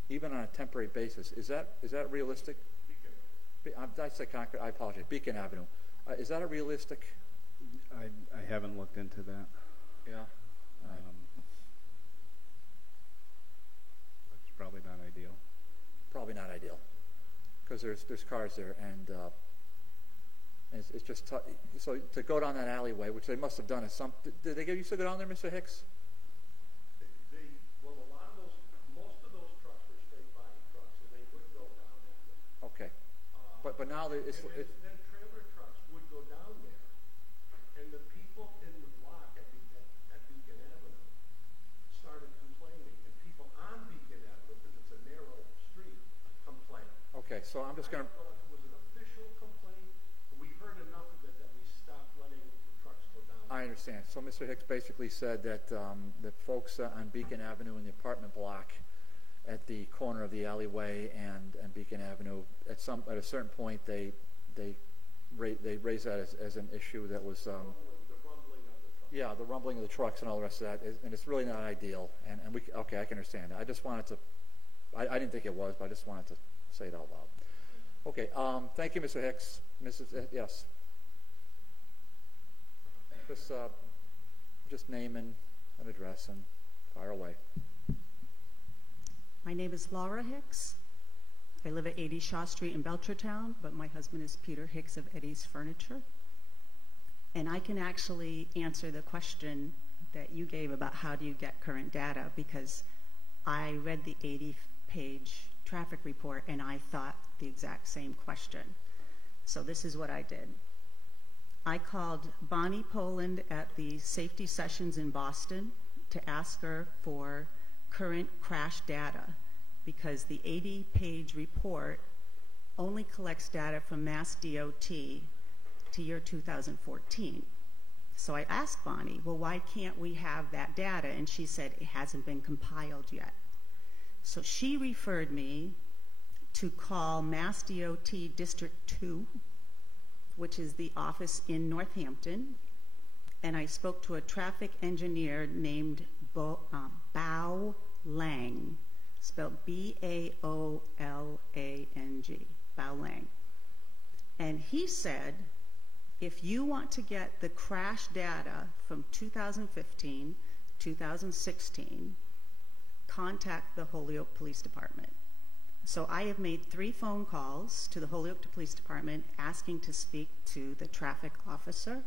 even on a temporary basis, is that realistic? I said Concord, I apologize, Beacon Avenue. Is that a realistic? I haven't looked into that. Yeah. It's probably not ideal. Probably not ideal, because there's cars there, and it's just so to go down that alleyway, which they must have done at some. Did they get used to go down there, Mr. Hicks? Well, most of those trucks were straight body trucks, and they would go down that way. Okay, but now then trailer trucks would go down there, and the people in the block at Beacon Avenue started complaining, and people on Beacon Avenue, because it's a narrow street, complained. okay. So I'm just going to. I thought it was an official complaint. We heard enough of it that we stopped letting the trucks go down. I understand. So Mr. Hicks basically said that the folks on Beacon Avenue in the apartment block at the corner of the alleyway and Beacon Avenue, at a certain point, they raised that as an issue that was The rumbling of the trucks. yeah, the rumbling of the trucks and all the rest of that, and it's really not ideal. And I can understand that. I just wanted to, I didn't think it was, but I just wanted to say it out loud. Okay, thank you, Mr. Hicks. Yes. Just name and an address and fire away. My name is Laura Hicks. I live at 80 Shaw Street in Belchertown, but my husband is Peter Hicks of Eddie's Furniture. And I can actually answer the question that you gave about how do you get current data, because I read the 80-page traffic report and I thought the exact same question. So this is what I did. I called Bonnie Poland at the Safety Sessions in Boston to ask her for current crash data, because the 80-page report only collects data from Mass DOT to year 2014. So I asked Bonnie, well, why can't we have that data? And she said it hasn't been compiled yet. So she referred me to call Mass DOT District 2, which is the office in Northampton, and I spoke to a traffic engineer named Bao Lang, spelled Baolang, Bao Lang. And he said, if you want to get the crash data from 2015, 2016, contact the Holyoke Police Department. So I have made 3 phone calls to the Holyoke Police Department asking to speak to the traffic officer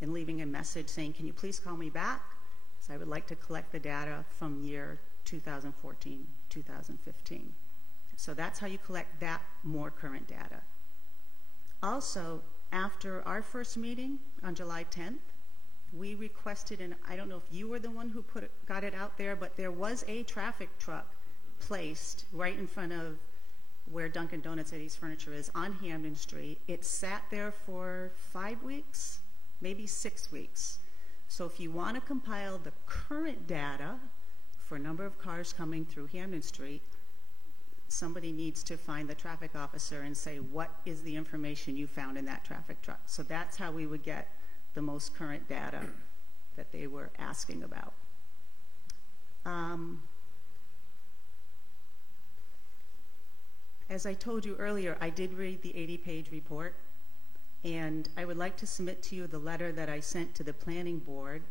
and leaving a message saying, can you please call me back? So I would like to collect the data from year 2014, 2015. So that's how you collect that more current data. Also, after our first meeting on July 10th, we requested, and I don't know if you were the one who got it out there, but there was a traffic truck placed right in front of where Dunkin' Donuts Eddie's Furniture is on Hamden Street. It sat there for 5 weeks, maybe 6 weeks. So if you want to compile the current data for number of cars coming through Hamden Street, somebody needs to find the traffic officer and say, what is the information you found in that traffic truck? So that's how we would get the most current data that they were asking about. As I told you earlier, I did read the 80-page report, and I would like to submit to you the letter that I sent to the planning board,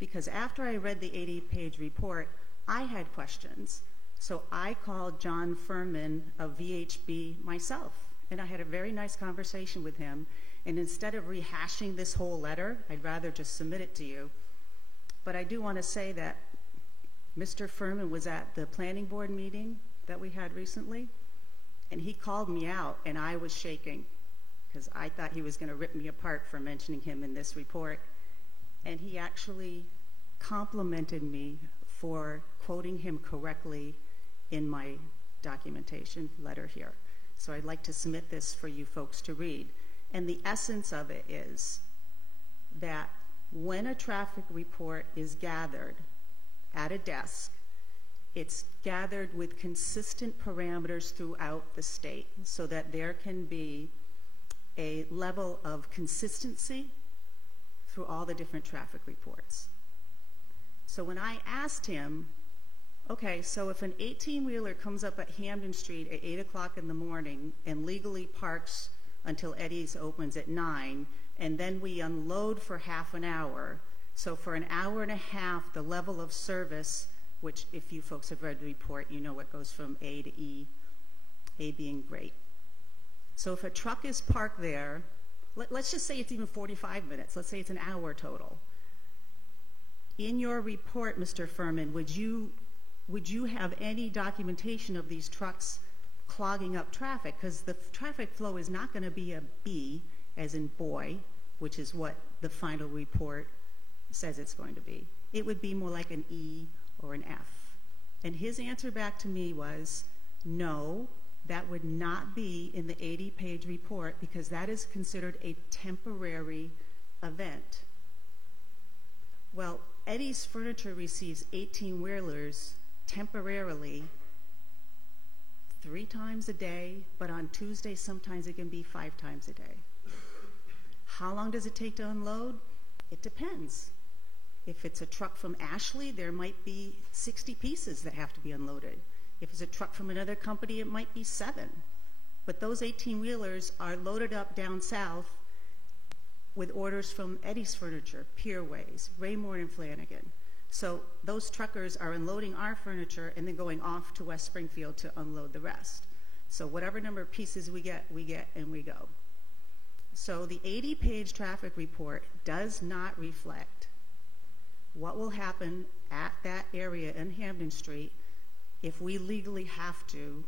because after I read the 80-page report, I had questions. So I called John Furman of VHB myself, and I had a very nice conversation with him. And instead of rehashing this whole letter, I'd rather just submit it to you. But I do want to say that Mr. Furman was at the planning board meeting that we had recently, and he called me out, and I was shaking because I thought he was going to rip me apart for mentioning him in this report. And he actually complimented me for quoting him correctly in my documentation letter here. So I'd like to submit this for you folks to read. And the essence of it is that when a traffic report is gathered at a desk, it's gathered with consistent parameters throughout the state so that there can be a level of consistency through all the different traffic reports. So when I asked him, okay, so if an 18-wheeler comes up at Hamden Street at 8 o'clock in the morning and legally parks until Eddie's opens at 9, and then we unload for half an hour, so for an hour and a half, the level of service, which if you folks have read the report, you know it goes from A to E, A being great. So if a truck is parked there, let's just say it's even 45 minutes, let's say it's an hour total. In your report, Mr. Furman, would you have any documentation of these trucks clogging up traffic? Because the traffic flow is not going to be a B, as in boy, which is what the final report says it's going to be. It would be more like an E or an F. And his answer back to me was, no, that would not be in the 80-page report because that is considered a temporary event. Well, Eddie's Furniture receives 18-wheelers temporarily 3 times a day, but on Tuesday sometimes it can be 5 times a day. How long does it take to unload? It depends. If it's a truck from Ashley, there might be 60 pieces that have to be unloaded. If it's a truck from another company, it might be 7. But those 18-wheelers are loaded up down south with orders from Eddie's Furniture, Pierways, Raymore and Flanagan. So those truckers are unloading our furniture and then going off to West Springfield to unload the rest. So whatever number of pieces we get, and we go. So the 80-page traffic report does not reflect what will happen at that area in Hamden Street if we legally have to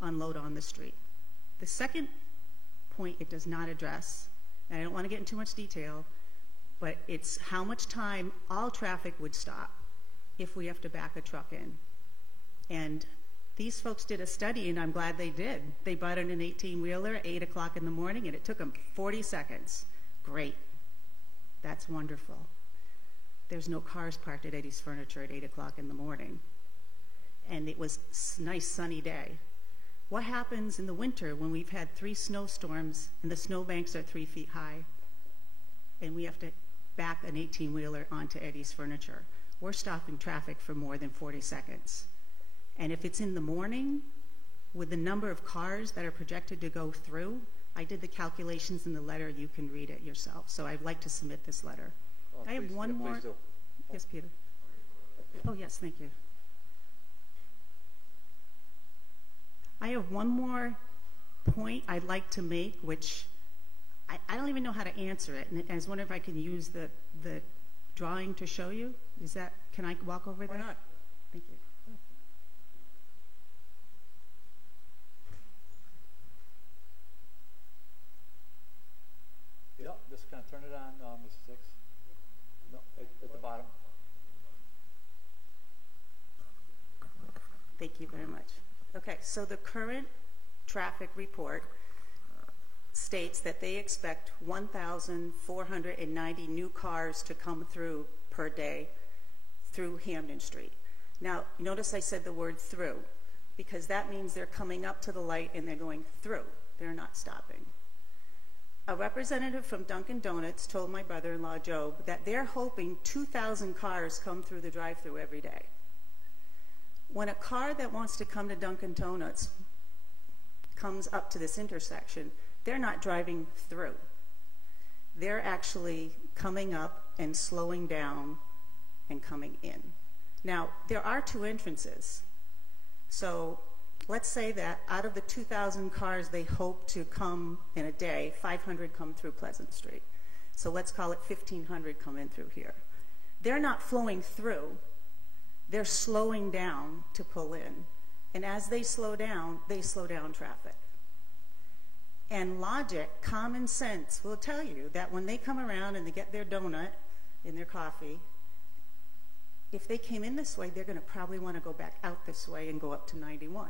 unload on the street. The second point it does not address, and I don't want to get into too much detail, but it's how much time all traffic would stop if we have to back a truck in. And these folks did a study, and I'm glad they did. They brought in an 18-wheeler at 8 o'clock in the morning, and it took them 40 seconds. Great. That's wonderful. There's no cars parked at Eddie's Furniture at 8 o'clock in the morning. And it was a nice sunny day. What happens in the winter when we've had 3 snowstorms and the snowbanks are 3 feet high and we have to back an 18-wheeler onto Eddie's Furniture, we're stopping traffic for more than 40 seconds. And if it's in the morning, with the number of cars that are projected to go through, I did the calculations in the letter. You can read it yourself. So I'd like to submit this letter. Oh, I have please, one yeah, more. please do. Yes, Peter. Oh, yes, thank you. I have one more point I'd like to make, which I don't even know how to answer it. And I was wondering if I can use the drawing to show you. Is that, can I walk over there? Why not? Thank you. Yeah, just kind of turn it on, Mrs. Hicks. No, at the bottom. Thank you very much. Okay, so the current traffic report states that they expect 1,490 new cars to come through per day through Hamden Street. Now, notice I said the word through, because that means they're coming up to the light and they're going through. They're not stopping. A representative from Dunkin' Donuts told my brother-in-law, Job, that they're hoping 2,000 cars come through the drive-thru every day. When a car that wants to come to Dunkin' Donuts comes up to this intersection, they're not driving through. They're actually coming up and slowing down and coming in. Now, there are two entrances. So let's say that out of the 2,000 cars they hope to come in a day, 500 come through Pleasant Street. So let's call it 1,500 come in through here. They're not flowing through. They're slowing down to pull in. And as they slow down traffic. And logic, common sense will tell you that when they come around and they get their donut and their coffee, if they came in this way, they're going to probably want to go back out this way and go up to 91.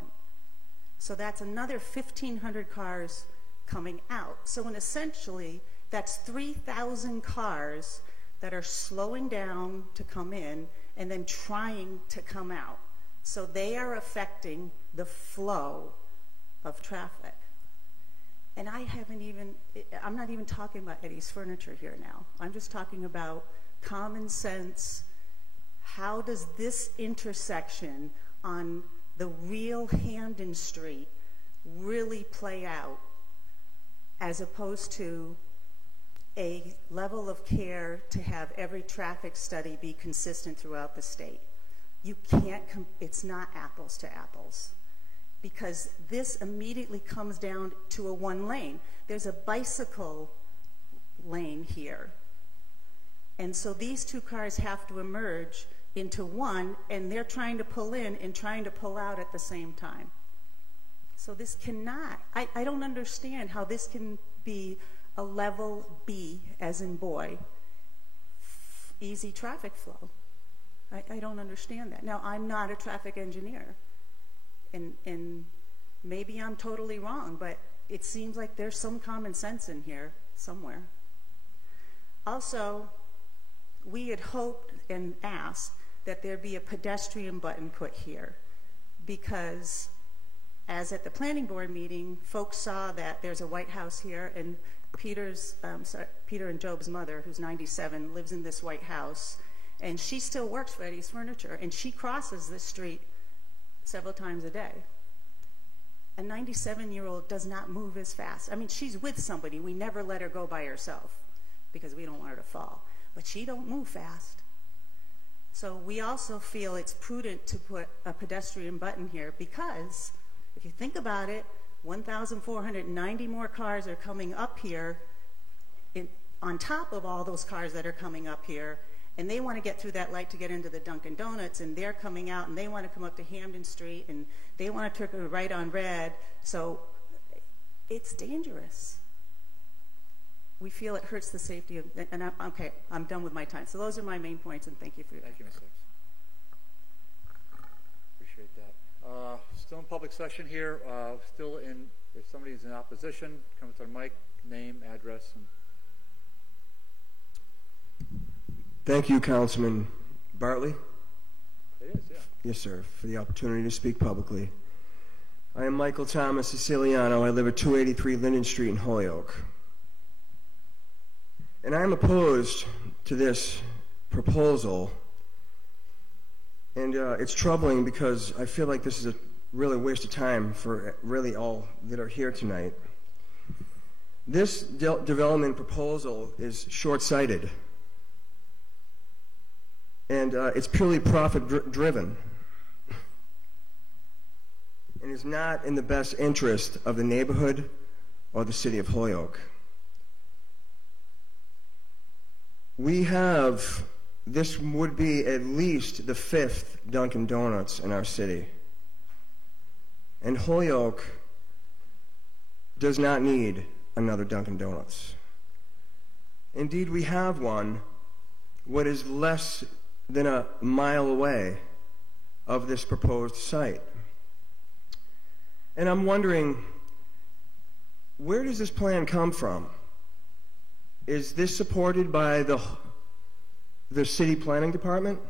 So that's another 1,500 cars coming out. So essentially, that's 3,000 cars that are slowing down to come in and then trying to come out. So they are affecting the flow of traffic. And I'm not even talking about Eddie's Furniture here now. I'm just talking about common sense. How does this intersection on the real Hamden Street really play out, as opposed to a level of care to have every traffic study be consistent throughout the state? You can't, it's not apples to apples, because this immediately comes down to a one lane. There's a bicycle lane here. And so these two cars have to emerge into one, and they're trying to pull in and trying to pull out at the same time. So this cannot, I don't understand how this can be a level B, as in boy, easy traffic flow. I don't understand that. Now, I'm not a traffic engineer, and maybe I'm totally wrong, but it seems like there's some common sense in here somewhere. Also, we had hoped and asked that there be a pedestrian button put here, because as at the planning board meeting, folks saw that there's a White House here, and Peter and Job's mother, who's 97, lives in this White House, and she still works for Eddie's Furniture, and she crosses this street several times a day. A 97-year-old does not move as fast. I mean, she's with somebody. We never let her go by herself because we don't want her to fall. But she don't move fast. So we also feel it's prudent to put a pedestrian button here, because if you think about it, 1,490 more cars are coming up here on top of all those cars that are coming up here, and they want to get through that light to get into the Dunkin' Donuts, and they're coming out, and they want to come up to Hamden Street, and they want to turn right on red. So it's dangerous. We feel it hurts the safety of, and I'm done with my time. So those are my main points, and thank you for your time. Thank you, Ms. Hicks. Appreciate that. Still in public session here. If somebody's in opposition, come to the mic, name, address, and Thank you, Councilman Bartley. it is, yeah. Yes, sir, for the opportunity to speak publicly. I am Michael Thomas Siciliano. I live at 283 Linden Street in Holyoke. And I am opposed to this proposal. And it's troubling because I feel like this is a really waste of time for really all that are here tonight. This development proposal is short-sighted, and it's purely profit-driven, and is not in the best interest of the neighborhood or the city of Holyoke. This would be at least the 5th Dunkin' Donuts in our city. And Holyoke does not need another Dunkin' Donuts. Indeed, we have one what is less than a mile away of this proposed site. And I'm wondering, where does this plan come from? Is this supported by the city planning department?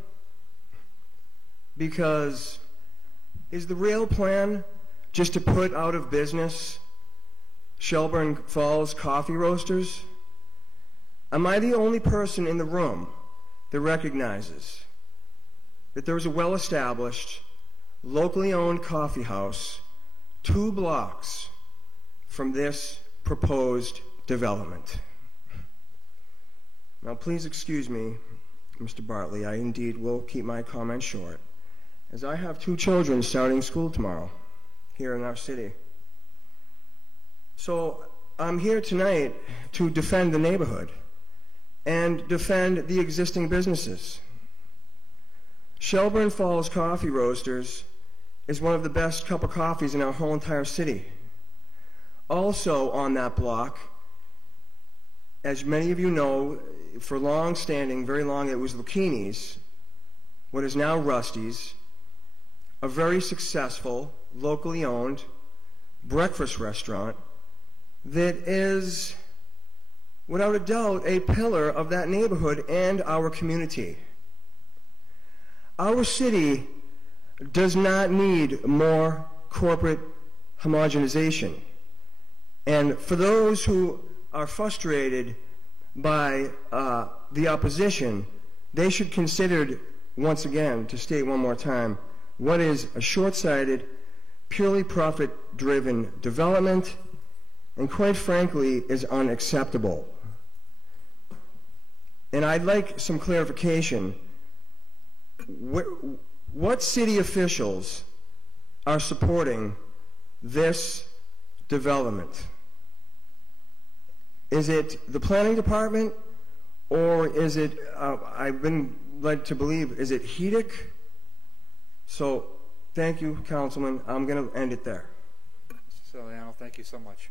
Because is the real plan just to put out of business Shelburne Falls coffee roasters? Am I the only person in the room that recognizes that there is a well-established, locally owned coffee house 2 blocks from this proposed development? Now, please excuse me, Mr. Bartley. I indeed will keep my comments short, as I have 2 children starting school tomorrow here in our city. So I'm here tonight to defend the neighborhood and defend the existing businesses. Shelburne Falls Coffee Roasters is one of the best cup of coffees in our whole entire city. Also on that block, as many of you know, for very long, it was Lucchini's, what is now Rusty's, a very successful, locally owned breakfast restaurant that is, without a doubt, a pillar of that neighborhood and our community. Our city does not need more corporate homogenization. And for those who are frustrated by the opposition, they should consider, once again, to state one more time, what is a short-sighted, purely profit-driven development, and quite frankly, is unacceptable. And I'd like some clarification. What city officials are supporting this development? Is it the planning department, or is it, I've been led to believe, is it HEDIC? So, thank you, Councilman. I'm going to end it there. Mr. Siliano, thank you so much.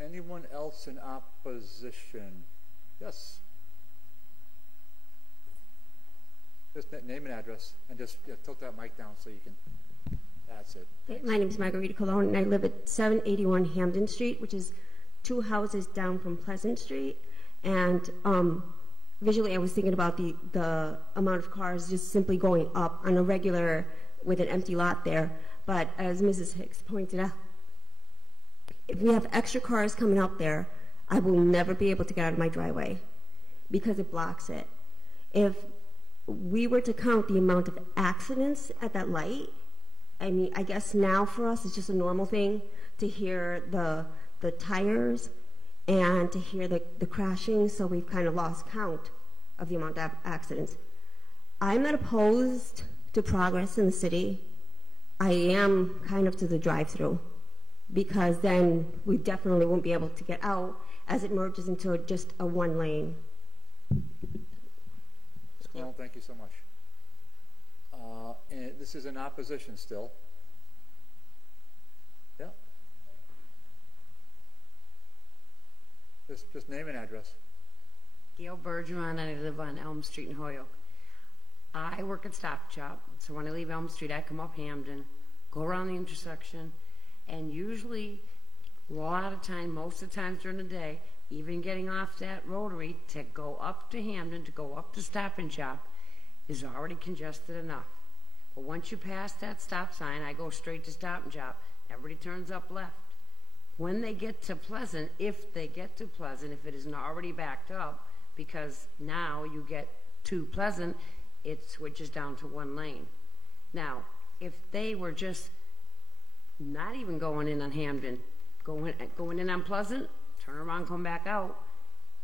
Anyone else in opposition? Yes. Just name and address, and just tilt that mic down so you can. That's it. Thanks. My name is Margarita Colon, and I live at 781 Hamden Street, which is 2 houses down from Pleasant Street. And visually, I was thinking about the amount of cars just simply going up on a regular with an empty lot there. But as Mrs. Hicks pointed out, if we have extra cars coming up there, I will never be able to get out of my driveway because it blocks it. If we were to count the amount of accidents at that light, I mean, I guess now for us it's just a normal thing to hear the tires and to hear the crashing, so we've kind of lost count of the amount of accidents. I'm not opposed to progress in the city. I am kind of to the drive-through, because then we definitely won't be able to get out as it merges into just a 1 lane. Ms. Colon, thank you so much. And this is in opposition still. Yeah. Just name and address. Gail Bergeron, and I live on Elm Street in Holyoke. I work at Stop and Shop, so when I leave Elm Street, I come up Hamden, go around the intersection, and usually, a lot of time, most of the times during the day, even getting off that rotary to go up to Hamden, to go up to Stop and Shop, is already congested enough. But once you pass that stop sign, I go straight to Stop and Shop. Everybody turns up left. When they get to Pleasant, if they get to Pleasant, if it isn't already backed up, because now you get to Pleasant, it switches down to one lane. Now, if they were just not even going in on Hamden, going in on Pleasant, turn around, come back out,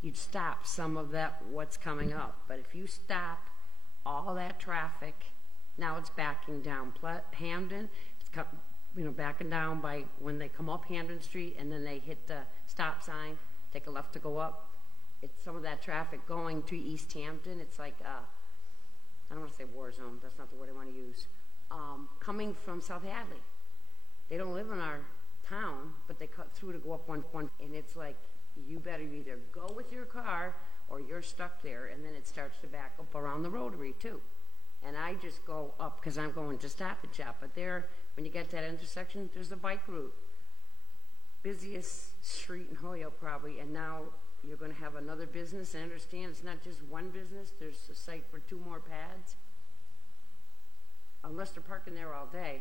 you'd stop some of that what's coming up. But if you stop all that traffic, now it's backing down Hamden, it's backing down by when they come up Hamden Street and then they hit the stop sign, take a left to go up. It's some of that traffic going to East Hampton. It's like, I don't want to say war zone, that's not the word I want to use. Coming from South Hadley. They don't live in our town, but they cut through to go up one, and it's like, you better either go with your car or you're stuck there, and then it starts to back up around the Rotary too. And I just go up because I'm going to Stop and Shop, but there, when you get to that intersection, there's a bike route. Busiest street in Holyoke probably, and now you're going to have another business. I understand it's not just one business, there's a site for 2 more pads. Unless they're parking there all day,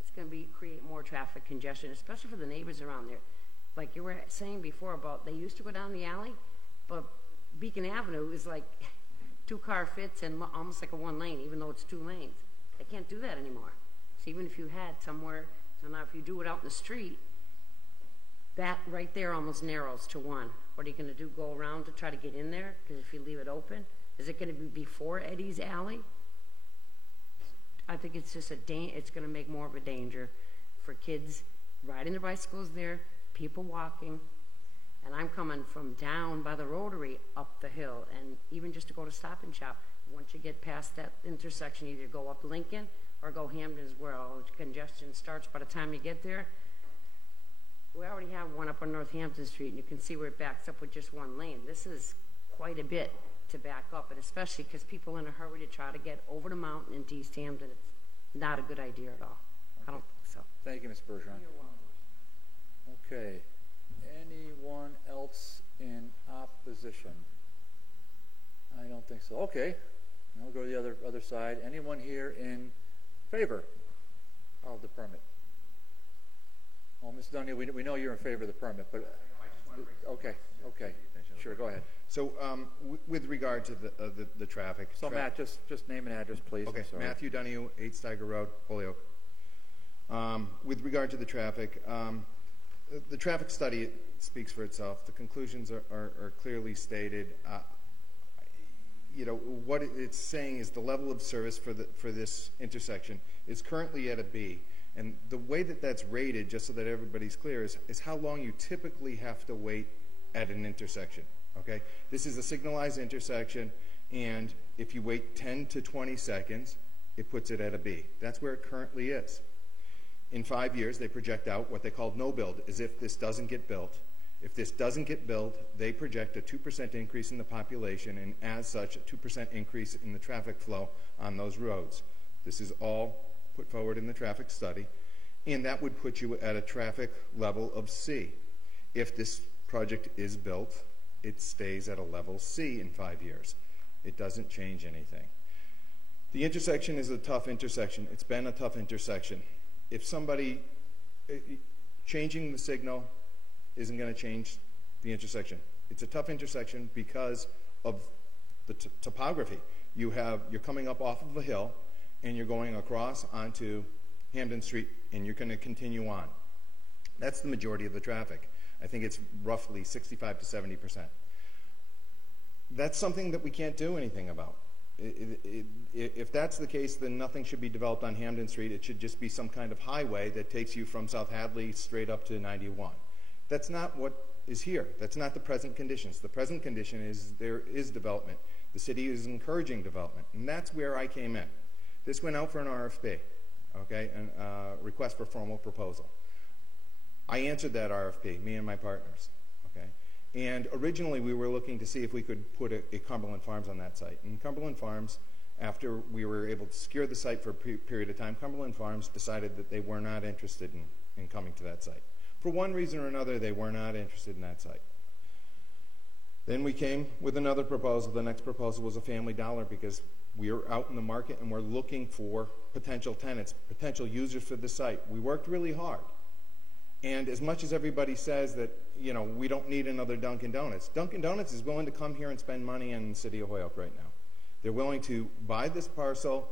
it's going to create more traffic congestion, especially for the neighbors around there. Like you were saying before about they used to go down the alley, but Beacon Avenue is like 2-car fits and almost like a 1 lane, even though it's 2 lanes. They can't do that anymore. So even if you had somewhere, so now if you do it out in the street, that right there almost narrows to 1. What are you going to do, go around to try to get in there? Because if you leave it open, is it going to be before Eddie's Alley? I think it's just it's going to make more of a danger for kids riding their bicycles there, people walking, and I'm coming from down by the Rotary up the hill, and even just to go to Stop and Shop, once you get past that intersection, either go up Lincoln or go Hamden's where all the congestion starts. By the time you get there, we already have one up on Northampton Street, and you can see where it backs up with just 1 lane. This is quite a bit to back up, and especially because people are in a hurry to try to get over the mountain into East Hampton. It's not a good idea at all. I don't think so. Thank you, Ms. Bergeron. Okay. Anyone else in opposition? I don't think so. Okay. I'll go to the other side. Anyone here in favor of the permit? Well, Ms. Dunny, we know you're in favor of the permit, but okay. Sure, go ahead. So with regard to the traffic. So Matt, just name and address, please. Okay, Matthew Donahue, 8 Steiger Road, Holyoke. With regard to the traffic study speaks for itself. The conclusions are clearly stated. What it's saying is the level of service for this intersection is currently at a B. And the way that that's rated, just so that everybody's clear, is how long you typically have to wait at an intersection. Okay? This is a signalized intersection, and if you wait 10 to 20 seconds, it puts it at a B. That's where it currently is. In 5 years, they project out what they call no build, as if this doesn't get built. If this doesn't get built, they project a 2% increase in the population, and as such, a 2% increase in the traffic flow on those roads. This is all put forward in the traffic study, and that would put you at a traffic level of C. If this project is built, it stays at a level C in 5 years. It doesn't change anything. The intersection is a tough intersection. It's been a tough intersection. If somebody changing the signal isn't going to change the intersection. It's a tough intersection because of the topography. You're coming up off of a hill, and you're going across onto Hamden Street, and you're going to continue on. That's the majority of the traffic. I think it's roughly 65 to 70%. That's something that we can't do anything about. If that's the case, then nothing should be developed on Hamden Street. It should just be some kind of highway that takes you from South Hadley straight up to 91. That's not what is here. That's not the present conditions. The present condition is there is development. The city is encouraging development, and that's where I came in. This went out for an RFP, okay, a request for formal proposal. I answered that RFP, me and my partners, okay? And originally we were looking to see if we could put a Cumberland Farms on that site. And Cumberland Farms, after we were able to secure the site for a period of time, Cumberland Farms decided that they were not interested in coming to that site. For one reason or another, they were not interested in that site. Then we came with another proposal. The next proposal was a Family Dollar, because we are out in the market and we're looking for potential tenants, potential users for the site. We worked really hard. And as much as everybody says that, you know, we don't need another Dunkin' Donuts is willing to come here and spend money in the city of Holyoke right now. They're willing to buy this parcel,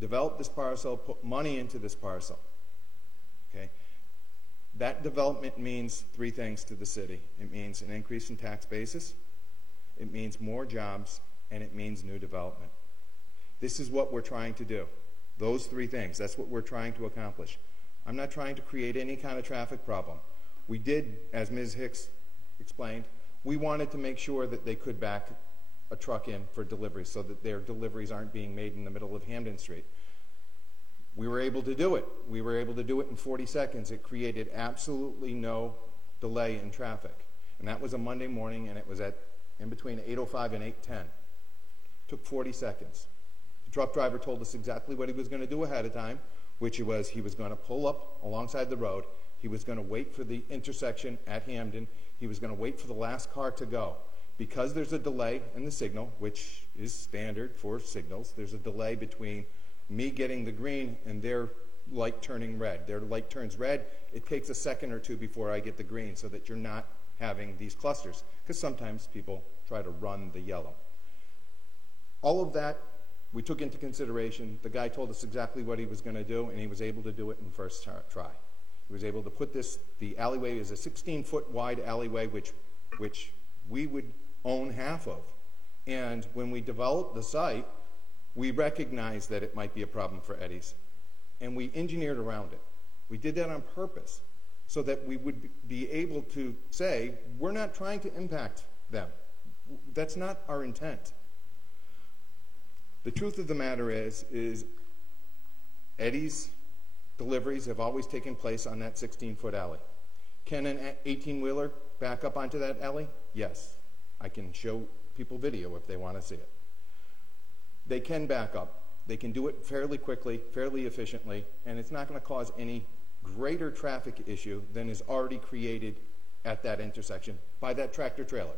develop this parcel, put money into this parcel. Okay? That development means three things to the city. It means an increase in tax basis, it means more jobs, and it means new development. This is what we're trying to do. Those three things, that's what we're trying to accomplish. I'm not trying to create any kind of traffic problem. We did, as Ms. Hicks explained, we wanted to make sure that they could back a truck in for deliveries so that their deliveries aren't being made in the middle of Hampden Street. We were able to do it. We were able to do it in 40 seconds. It created absolutely no delay in traffic. And that was a Monday morning, and it was in between 8:05 and 8:10. Took 40 seconds. The truck driver told us exactly what he was going to do ahead of time, which was he was going to pull up alongside the road. He was going to wait for the intersection at Hampden. He was going to wait for the last car to go. Because there's a delay in the signal, which is standard for signals, there's a delay between me getting the green and their light turning red. Their light turns red, it takes a second or two before I get the green so that you're not having these clusters, because sometimes people try to run the yellow. All of that we took into consideration. The guy told us exactly what he was going to do, and he was able to do it in first try. He was able to put the alleyway is a 16-foot wide alleyway, which we would own half of. And when we developed the site, we recognized that it might be a problem for Eddie's, and we engineered around it. We did that on purpose so that we would be able to say, we're not trying to impact them. That's not our intent. The truth of the matter is Eddie's deliveries have always taken place on that 16-foot alley. Can an 18-wheeler back up onto that alley? Yes. I can show people video if they want to see it. They can back up. They can do it fairly quickly, fairly efficiently, and it's not going to cause any greater traffic issue than is already created at that intersection by that tractor trailer.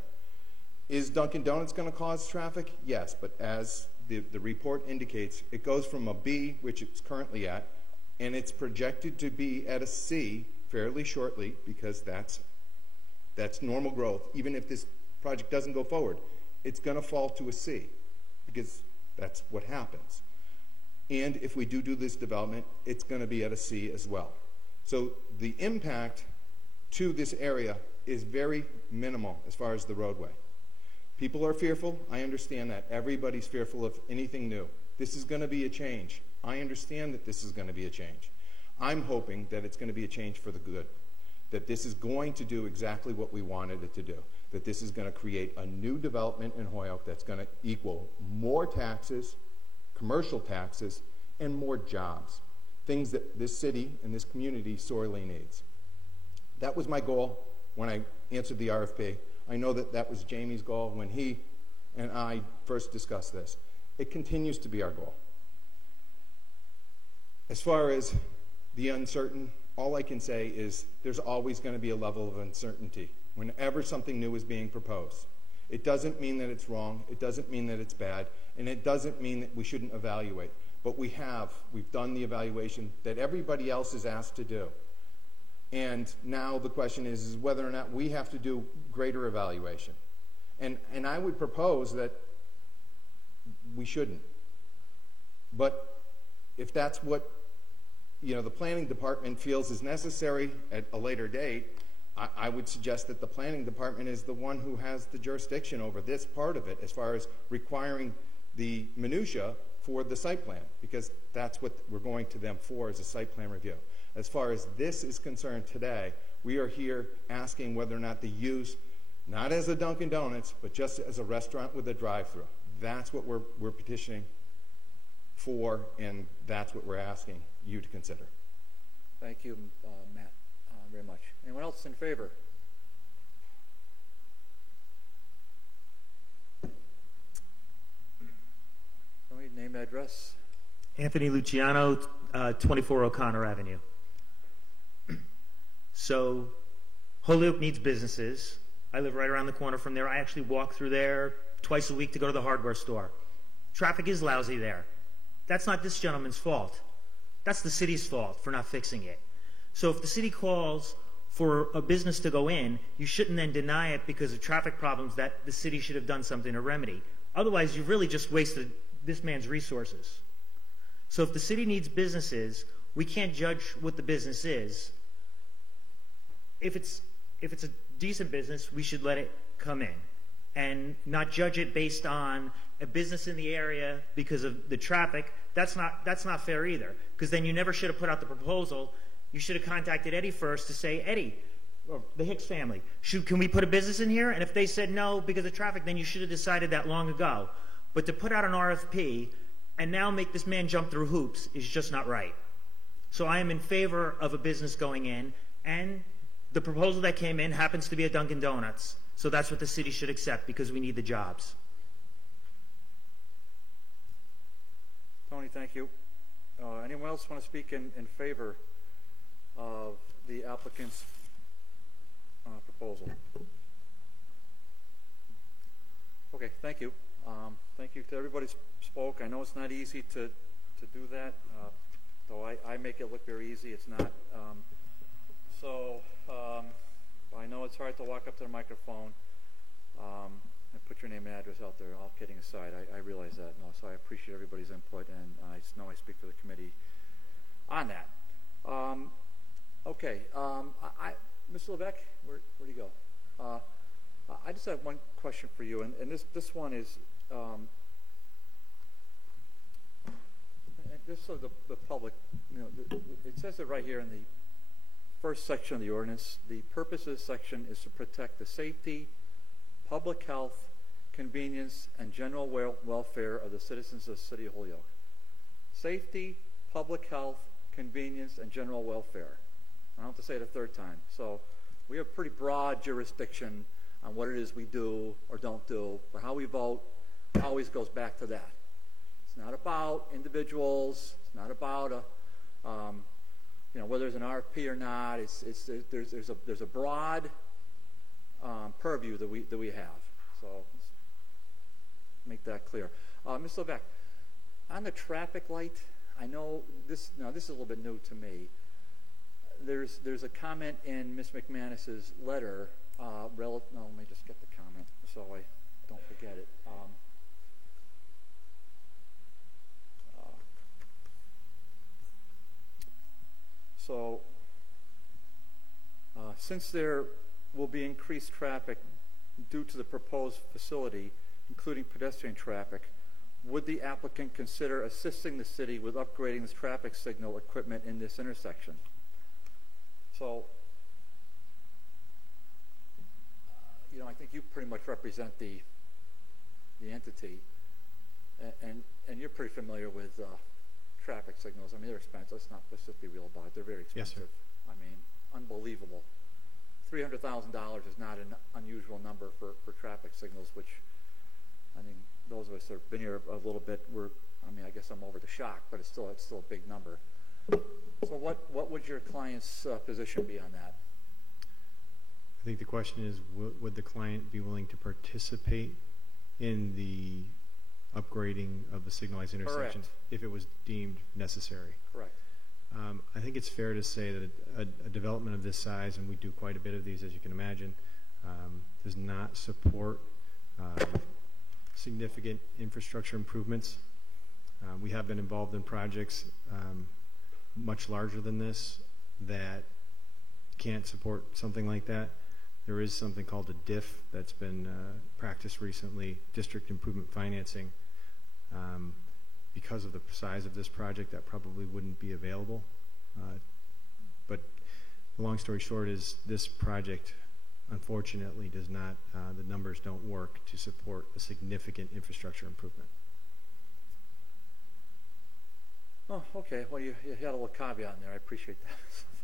Is Dunkin' Donuts going to cause traffic? Yes, but as the report indicates, it goes from a B, which it's currently at, and it's projected to be at a C fairly shortly, because that's normal growth. Even if this project doesn't go forward, it's going to fall to a C, because that's what happens. And if we do this development, it's going to be at a C as well. So the impact to this area is very minimal as far as the roadway. People are fearful. I understand that. Everybody's fearful of anything new. This is going to be a change. I understand that this is going to be a change. I'm hoping that it's going to be a change for the good, that this is going to do exactly what we wanted it to do, that this is going to create a new development in Holyoke that's going to equal more taxes, commercial taxes, and more jobs, things that this city and this community sorely needs. That was my goal when I answered the RFP. I know that that was Jamie's goal when he and I first discussed this. It continues to be our goal. As far as the uncertain, all I can say is there's always going to be a level of uncertainty whenever something new is being proposed. It doesn't mean that it's wrong, it doesn't mean that it's bad, and it doesn't mean that we shouldn't evaluate. But we've done the evaluation that everybody else is asked to do. And now the question is whether or not we have to do greater evaluation. And I would propose that we shouldn't. But if that's what the planning department feels is necessary at a later date, I would suggest that the planning department is the one who has the jurisdiction over this part of it as far as requiring the minutia for the site plan, because that's what we're going to them for, is a site plan review. As far as this is concerned today, we are here asking whether or not the use, not as a Dunkin' Donuts, but just as a restaurant with a drive-through. That's what we're petitioning for, and that's what we're asking you to consider. Thank you, Matt, very much. Anyone else in favor? Somebody name, address. Anthony Luciano, 24 O'Connor Avenue. So Holyoke needs businesses. I live right around the corner from there. I actually walk through there twice a week to go to the hardware store. Traffic is lousy there. That's not this gentleman's fault. That's the city's fault for not fixing it. So if the city calls for a business to go in, you shouldn't then deny it because of traffic problems that the city should have done something to remedy. Otherwise, you've really just wasted this man's resources. So if the city needs businesses, we can't judge what the business is. If it's a decent business, we should let it come in and not judge it based on a business in the area because of the traffic. That's not fair either, because then you never should have put out the proposal. You should have contacted Eddie first to say, Eddie, or the Hicks family, can we put a business in here? And if they said no because of traffic, then you should have decided that long ago. But to put out an RFP and now make this man jump through hoops is just not right. So I am in favor of a business going in, and the proposal that came in happens to be a Dunkin' Donuts. So that's what the city should accept because we need the jobs. Tony, thank you. Anyone else want to speak in favor of the applicant's proposal? Okay, thank you. Thank you to everybody who spoke. I know it's not easy to do that, though I make it look very easy. It's not. I know it's hard to walk up to the microphone and put your name and address out there. All kidding aside, I realize that. No, so I appreciate everybody's input, and I know I speak for the committee on that. Okay, Mr. Levesque, where'd he go? I just have one question for you, and this one is just so the public, it says it right here in the first section of the ordinance. The purpose of this section is to protect the safety, public health, convenience, and general welfare of the citizens of the city of Holyoke. Safety, public health, convenience, and general welfare. I don't have to say it a third time. So we have pretty broad jurisdiction on what it is we do or don't do, but how we vote always goes back to that. It's not about individuals. It's not about whether there's an RFP or not. There's a broad purview that we have. So let's make that clear. Ms. Levesque, on the traffic light, I know this. Now this is a little bit new to me. There's a comment in Ms. McManus's letter. Let me just get the comment so I don't forget it. Since there will be increased traffic due to the proposed facility, including pedestrian traffic, would the applicant consider assisting the city with upgrading this traffic signal equipment in this intersection? So, I think you pretty much represent the entity, and you're pretty familiar with traffic signals. I mean, they're expensive. Let's just be real about it. They're very expensive. Yes, sir. I mean, unbelievable. $300,000 is not an unusual number for traffic signals, which, I mean, those of us that have been here a little bit, I guess I'm over the shock, but it's still a big number. So what would your client's position be on that? I think the question is, would the client be willing to participate in the upgrading of the signalized intersection if it was deemed necessary? Correct. I think it's fair to say that a development of this size, and we do quite a bit of these, as you can imagine, does not support significant infrastructure improvements. We have been involved in projects much larger than this that can't support something like that. There is something called a DIF that's been practiced recently, District Improvement Financing. Because of the size of this project, that probably wouldn't be available. But the long story short is this project, unfortunately, does not, the numbers don't work to support a significant infrastructure improvement. Oh, okay. Well, you had a little caveat in there. I appreciate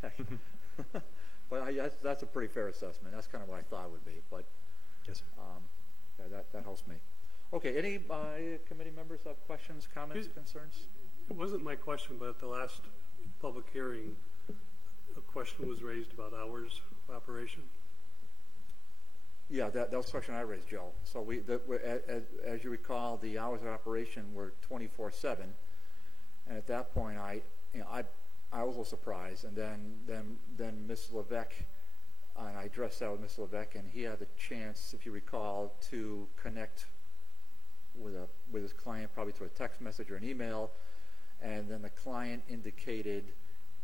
that. But that's a pretty fair assessment. That's kind of what I thought it would be. But yes, sir. That helps me. Okay. Any committee members have questions, comments, concerns? It wasn't my question, but at the last public hearing, a question was raised about hours of operation. Yeah, that was a question I raised, Joe. So as you recall, the hours of operation were 24/7, and at that point, I was a little surprised. And then Ms. Levesque and I addressed that with Mr. Levesque, and he had the chance, if you recall, to connect with his client, probably through a text message or an email, and then the client indicated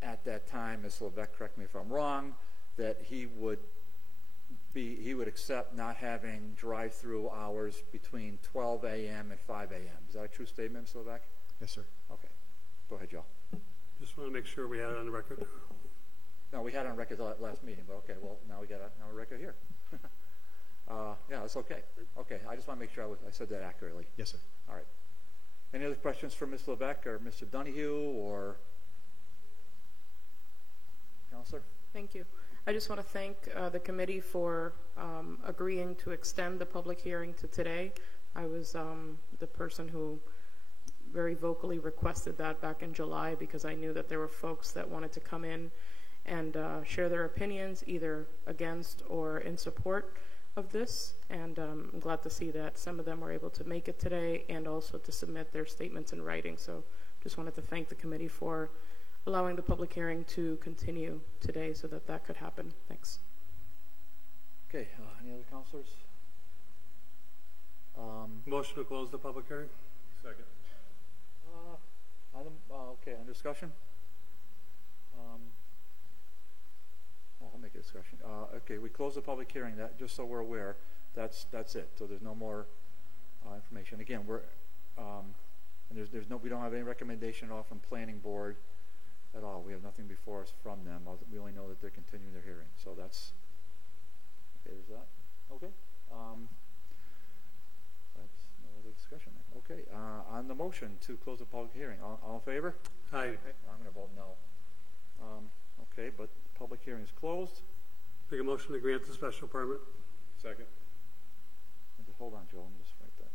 at that time, Mr. Levesque, correct me if I'm wrong, that he would accept not having drive-through hours between 12 a.m. and 5 a.m. Is that a true statement, Mr. Levesque? Yes, sir. Okay. Go ahead, Joe. Just want to make sure we had it on the record. No, we had it on record last meeting, but okay, well, now we got it on record here. Yeah, that's okay. Okay, I just want to make sure I said that accurately. Yes, sir. All right. Any other questions for Mr. Levesque or Mr. Donahue or Counselor? Thank you. I just want to thank the committee for agreeing to extend the public hearing to today. I was the person who very vocally requested that back in July because I knew that there were folks that wanted to come in and share their opinions either against or in support of this, and I'm glad to see that some of them were able to make it today and also to submit their statements in writing. So just wanted to thank the committee for allowing the public hearing to continue today so that that could happen. Thanks. Okay, any other counselors? Motion to close the public hearing? Second. Okay, on discussion? I'll make a discussion. Okay, we close the public hearing. That just so we're aware, that's it. So there's no more information. Again, and we don't have any recommendation at all from Planning Board at all. We have nothing before us from them. We only know that they're continuing their hearing. So that's okay. Is that okay? That's no other discussion. Okay, on the motion to close the public hearing, all in favor? Aye. Okay. I'm going to vote no. Okay, but the public hearing is closed. Make a motion to grant the special permit. Second. Hold on, Joe. Let me just write that.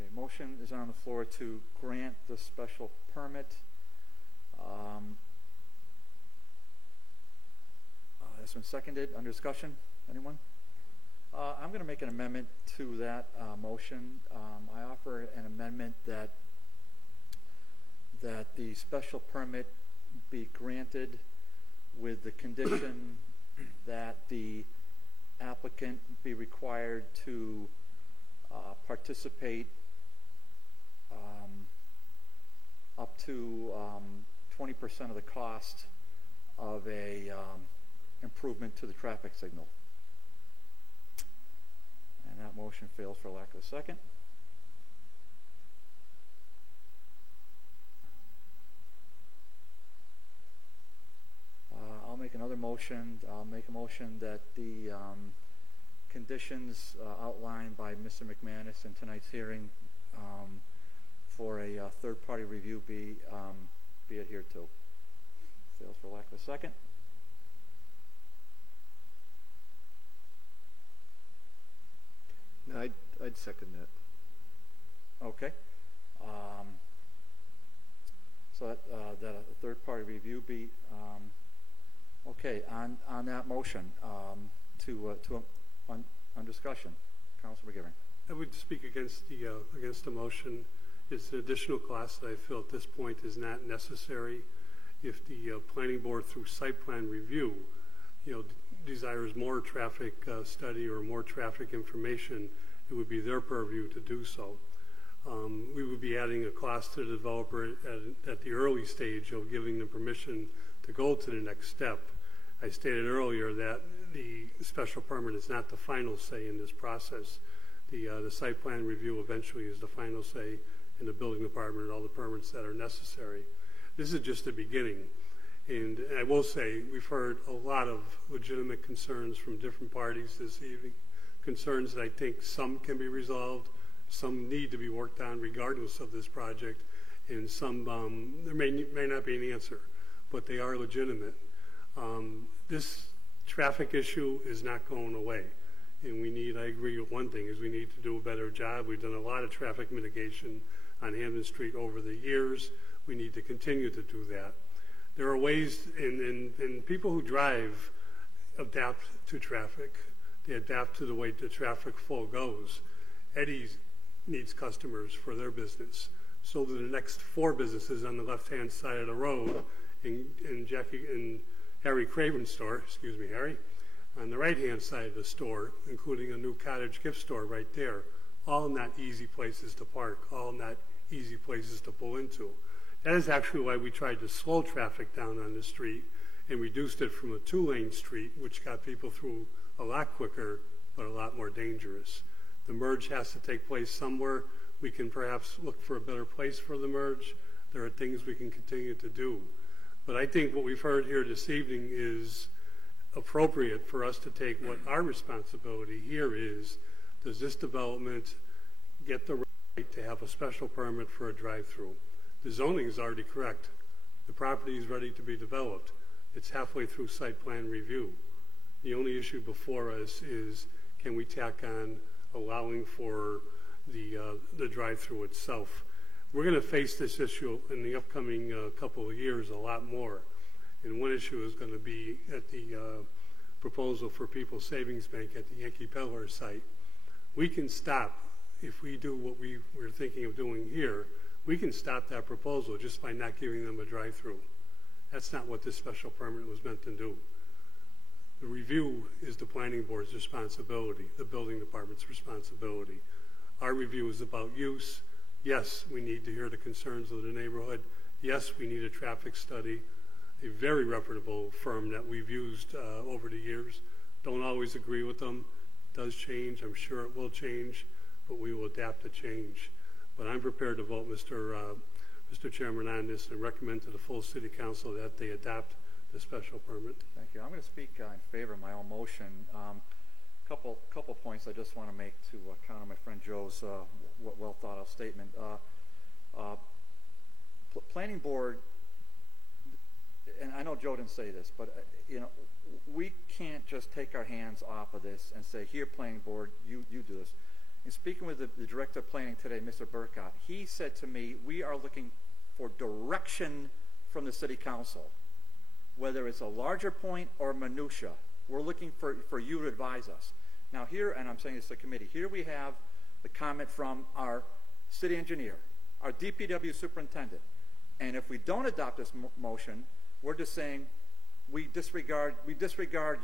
Okay, motion is on the floor to grant the special permit. That's been seconded. Under discussion? Anyone? I'm going to make an amendment to that motion. I offer an amendment that the special permit be granted with the condition that the applicant be required to participate up to 20% of the cost of a improvement to the traffic signal. And that motion fails for lack of a second. I'll make another motion. I'll make a motion that the conditions outlined by Mr. McManus in tonight's hearing for a third-party review be adhered to. Fails for lack of a second. No, I'd second that. Okay. So that a third-party review be okay on that motion on discussion. Councilor McGivern. I would speak against the motion. It's an additional cost that I feel at this point is not necessary. If the planning board through site plan review, desires more traffic study or more traffic information, it would be their purview to do so. We would be adding a cost to the developer at the early stage of giving them permission to go to the next step. I stated earlier that the special permit is not the final say in this process. The site plan review eventually is the final say in the building department and all the permits that are necessary. This is just the beginning. And I will say we've heard a lot of legitimate concerns from different parties this evening, concerns that I think some can be resolved, some need to be worked on regardless of this project, and some there may not be an answer, but they are legitimate. This traffic issue is not going away, and I agree with one thing, is we need to do a better job. We've done a lot of traffic mitigation on Hampden Street over the years. We need to continue to do that. There are ways, and people who drive adapt to traffic. They adapt to the way the traffic flow goes. Eddie needs customers for their business. So do the next 4 businesses on the left-hand side of the road in Jackie and Harry Craven's store, excuse me, Harry, on the right-hand side of the store, including a new cottage gift store right there. All not easy places to park, all not easy places to pull into. That is actually why we tried to slow traffic down on the street and reduced it from a 2-lane street, which got people through a lot quicker, but a lot more dangerous. The merge has to take place somewhere. We can perhaps look for a better place for the merge. There are things we can continue to do. But I think what we've heard here this evening is appropriate for us to take what our responsibility here is. Does this development get the right to have a special permit for a drive-through? The zoning is already correct. The property is ready to be developed. It's halfway through site plan review. The only issue before us is, can we tack on allowing for the drive-through itself? We're going to face this issue in the upcoming couple of years a lot more. And one issue is going to be at the proposal for People's Savings Bank at the Yankee Peddler site. We can stop, if we do what we're thinking of doing here, we can stop that proposal just by not giving them a drive-through. That's not what this special permit was meant to do. The review is the planning board's responsibility, the building department's responsibility. Our review is about use. Yes, we need to hear the concerns of the neighborhood. Yes, we need a traffic study. A very reputable firm that we've used over the years. Don't always agree with them. Does change. I'm sure it will change, but we will adapt to change. But I'm prepared to vote, Mr. Chairman, on this and recommend to the full City Council that they adopt the special permit. Thank you. I'm going to speak in favor of my own motion. Couple points I just want to make to counter my friend Joe's well thought out statement. Planning board, and I know Joe didn't say this, but we can't just take our hands off of this and say, here, planning board, you do this. In speaking with the director of planning today, Mr. Burkott, he said to me, we are looking for direction from the city council, whether it's a larger point or minutia. We're looking for you to advise us. Now here, and I'm saying this to the committee, here we have the comment from our city engineer, our DPW superintendent. And if we don't adopt this motion, we're just saying we disregard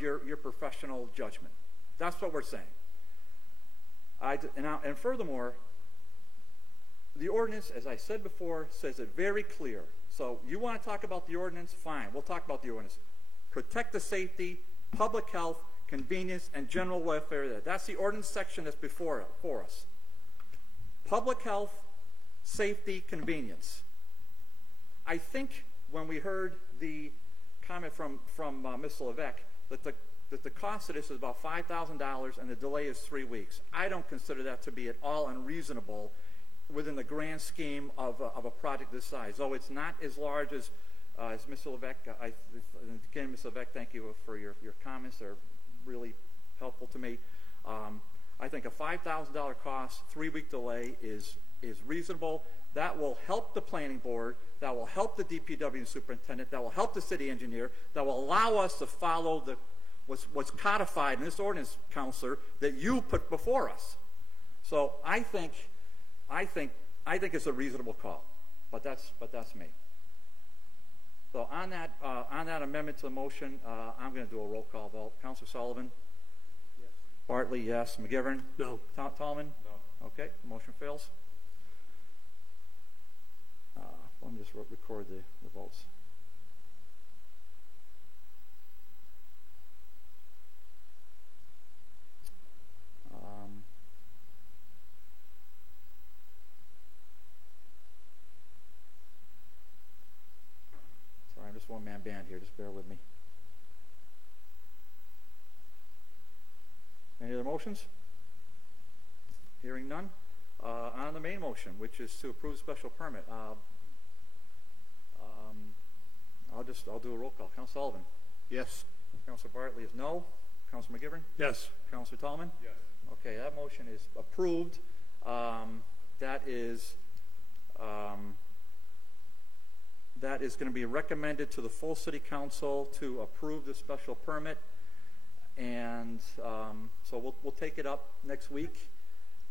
your professional judgment. That's what we're saying. And furthermore, the ordinance, as I said before, says it very clear. So you want to talk about the ordinance? Fine, we'll talk about the ordinance. Protect the safety, public health, convenience, and general welfare. That's the ordinance section that's for us. Public health, safety, convenience. I think when we heard the comment from Ms. Levesque that the cost of this is about $5,000 and the delay is 3 weeks. I don't consider that to be at all unreasonable within the grand scheme of a project this size. Though it's not as large as Ms. Levesque. Again, Ms. Levesque, thank you for your comments. They're really helpful to me. I think a $5,000 cost, 3-week delay is reasonable. That will help the planning board. That will help the DPW superintendent. That will help the city engineer. That will allow us to follow what's codified in this ordinance, Counselor, that you put before us. So I think it's a reasonable call, but that's me. So on that amendment to the motion, I'm going to do a roll call vote. Counselor Sullivan? Yes. Bartley, yes. McGivern? No. Tallman? No. Okay, motion fails. Let me just record the votes. Sorry, I'm just one-man band here. Just bear with me. Any other motions? Hearing none. On the main motion, which is to approve the special permit, I'll do a roll call. Councilor Sullivan? Yes. Councilor Bartley is no. Councilor McGivern? Yes. Councilor Tallman? Yes. Okay, that motion is approved. That is going to be recommended to the full city council to approve the special permit, and so we'll take it up next week.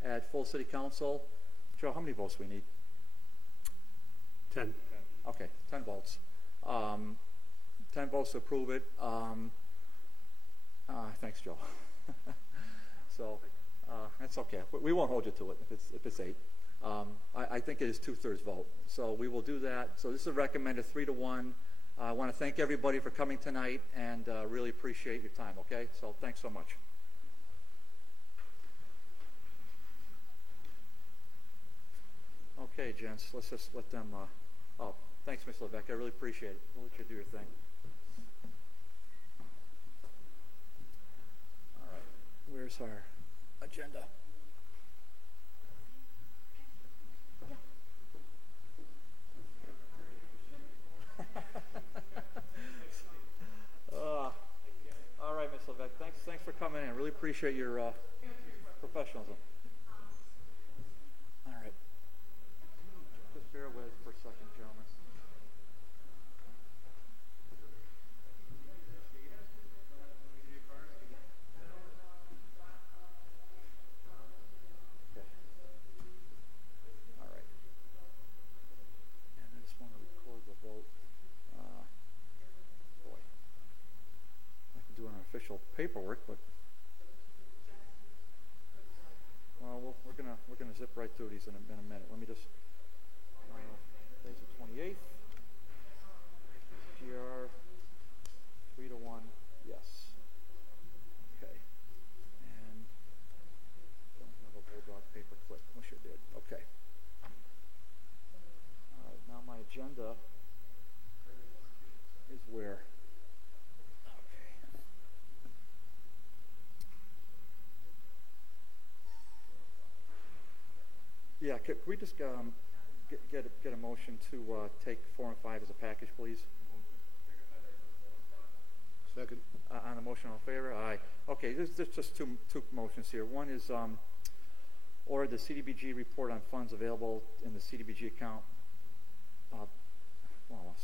at full city council. Joe, how many votes we need? 10. Okay, 10 votes. 10 votes to approve it. Thanks, Joe. So that's okay. We won't hold you to it if it's 8. I think it is 2/3 vote. So we will do that. So this is recommended 3-1. I want to thank everybody for coming tonight and really appreciate your time, okay? So thanks so much. Okay, gents, let's just let them, oh, thanks, Ms. Levesque. I really appreciate it. We'll let you do your thing. All right, where's our agenda? All right, Ms. Levesque, thanks for coming in. Really appreciate your professionalism. All right. Just bear with for a second, gentlemen. Okay. All right. And I just want to record the vote. Boy, I can do an official paperwork, but well, we're gonna zip right through these in a minute. Let me just. Today's the 28th. GR 3-1. Yes. Okay. And don't have a bulldog paper clip. Wish I did. Okay. All right. Now my agenda is where. Yeah, could we just get a motion to take 4 and 5 as a package, please? Second. On the motion, all in favor? Aye. Okay, there's just two motions here. One is order the CDBG report on funds available in the CDBG account. Well,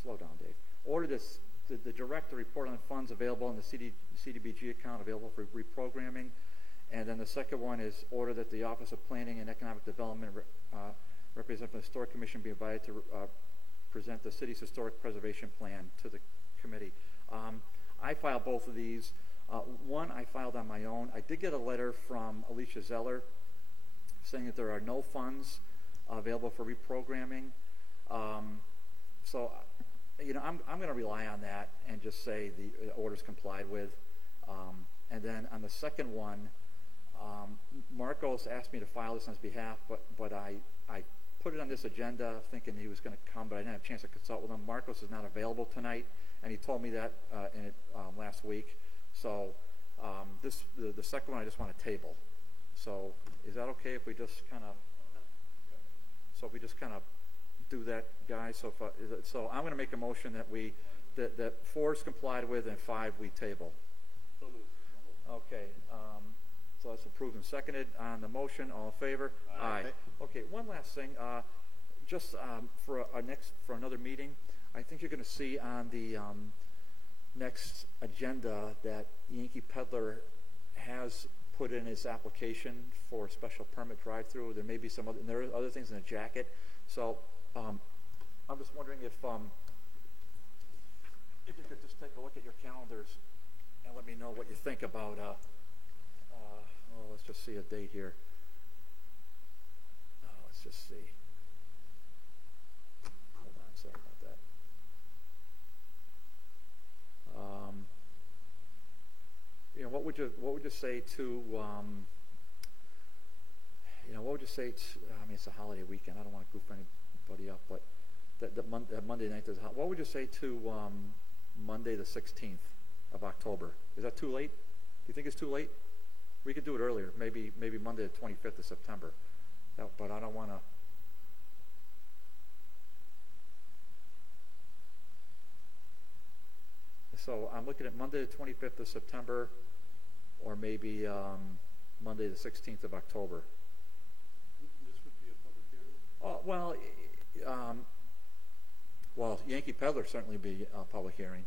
slow down, Dave. Order the director report on funds available in the CDBG account available for reprogramming. And then the second one is order that the Office of Planning and Economic Development representative from the Historic Commission be invited to present the city's historic preservation plan to the committee. I filed both of these. One I filed on my own. I did get a letter from Alicia Zeller saying that there are no funds available for reprogramming. So, you know, I'm going to rely on that and just say the order's complied with. And then on the second one, Marcos asked me to file this on his behalf, but I put it on this agenda thinking he was going to come, but I didn't have a chance to consult with him. Marcos is not available tonight, and he told me that last week. So the second one I just want to table. So is that okay if we just kind of do that, guys? So I'm going to make a motion that 4 is complied with and 5 we table. Okay. So that's approved and seconded. On the motion, all in favor? Aye. Okay, one last thing. Just for another meeting, I think you're going to see on the next agenda that Yankee Peddler has put in his application for special permit drive-through. There may be some other, and there are other things in the jacket. So I'm just wondering if you could just take a look at your calendars and let me know what you think about. Let's just see a date here. Let's just see. Hold on, sorry about that. You know, what would you say to? You know, what would you say to? I mean, it's a holiday weekend. I don't want to goof anybody up, but that Monday night is. What would you say to Monday the 16th of October? Is that too late? Do you think it's too late? We could do it earlier, maybe Monday the 25th of September. But I don't want to. So I'm looking at Monday the 25th of September, or maybe Monday the 16th of October. This would be a public hearing? Oh, well, Yankee Peddler certainly be a public hearing.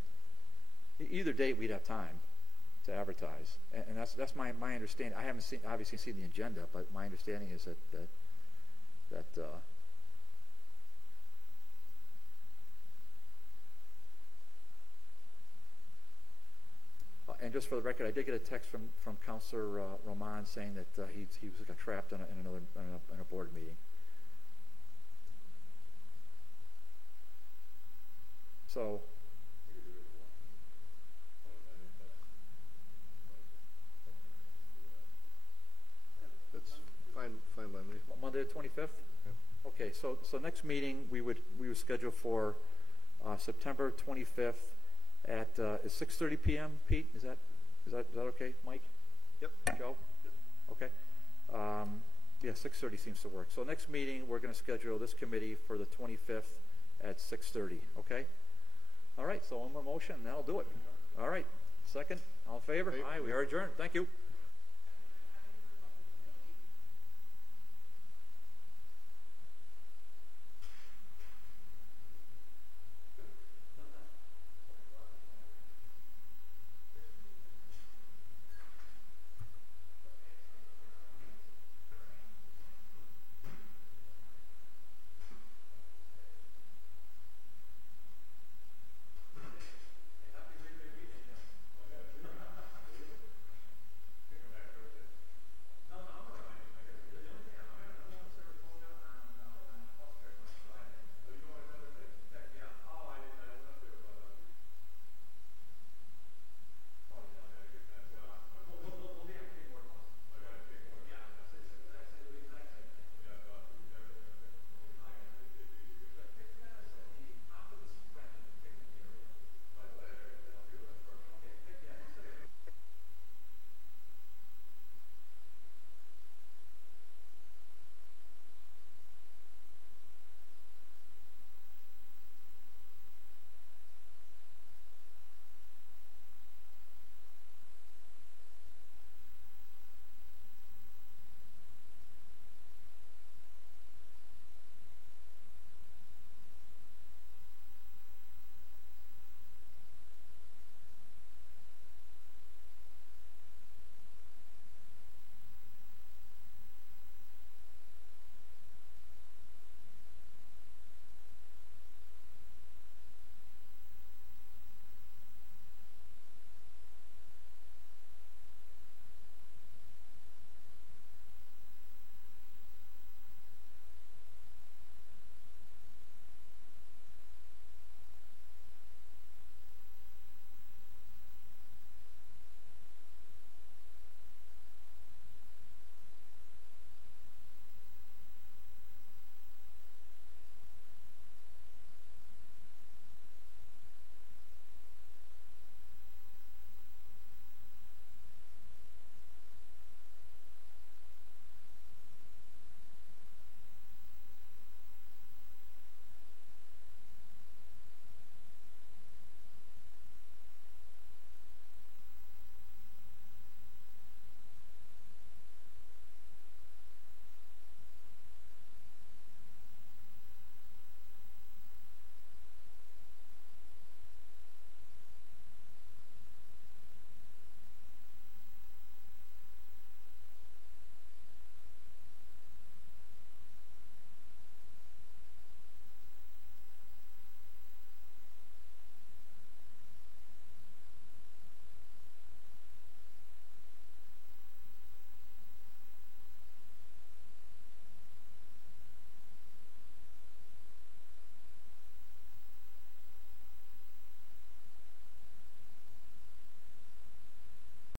Either date we'd have time. to advertise. And that's my understanding. I haven't obviously seen the agenda, but my understanding is that and just for the record, I did get a text from Councilor Roman saying that he got trapped in a board meeting. So. That's fine by me. Monday the 25th? Yeah. Okay, so next meeting we would schedule for September 25th at is 6:30 p.m. Pete, is that okay, Mike? Yep. Joe? Okay. Yeah, 6:30 seems to work. So next meeting we're going to schedule this committee for the 25th at 6:30. Okay. All right. So one more motion, and that'll do it. All right. Second. All in favor? Aye. We are adjourned. Thank you.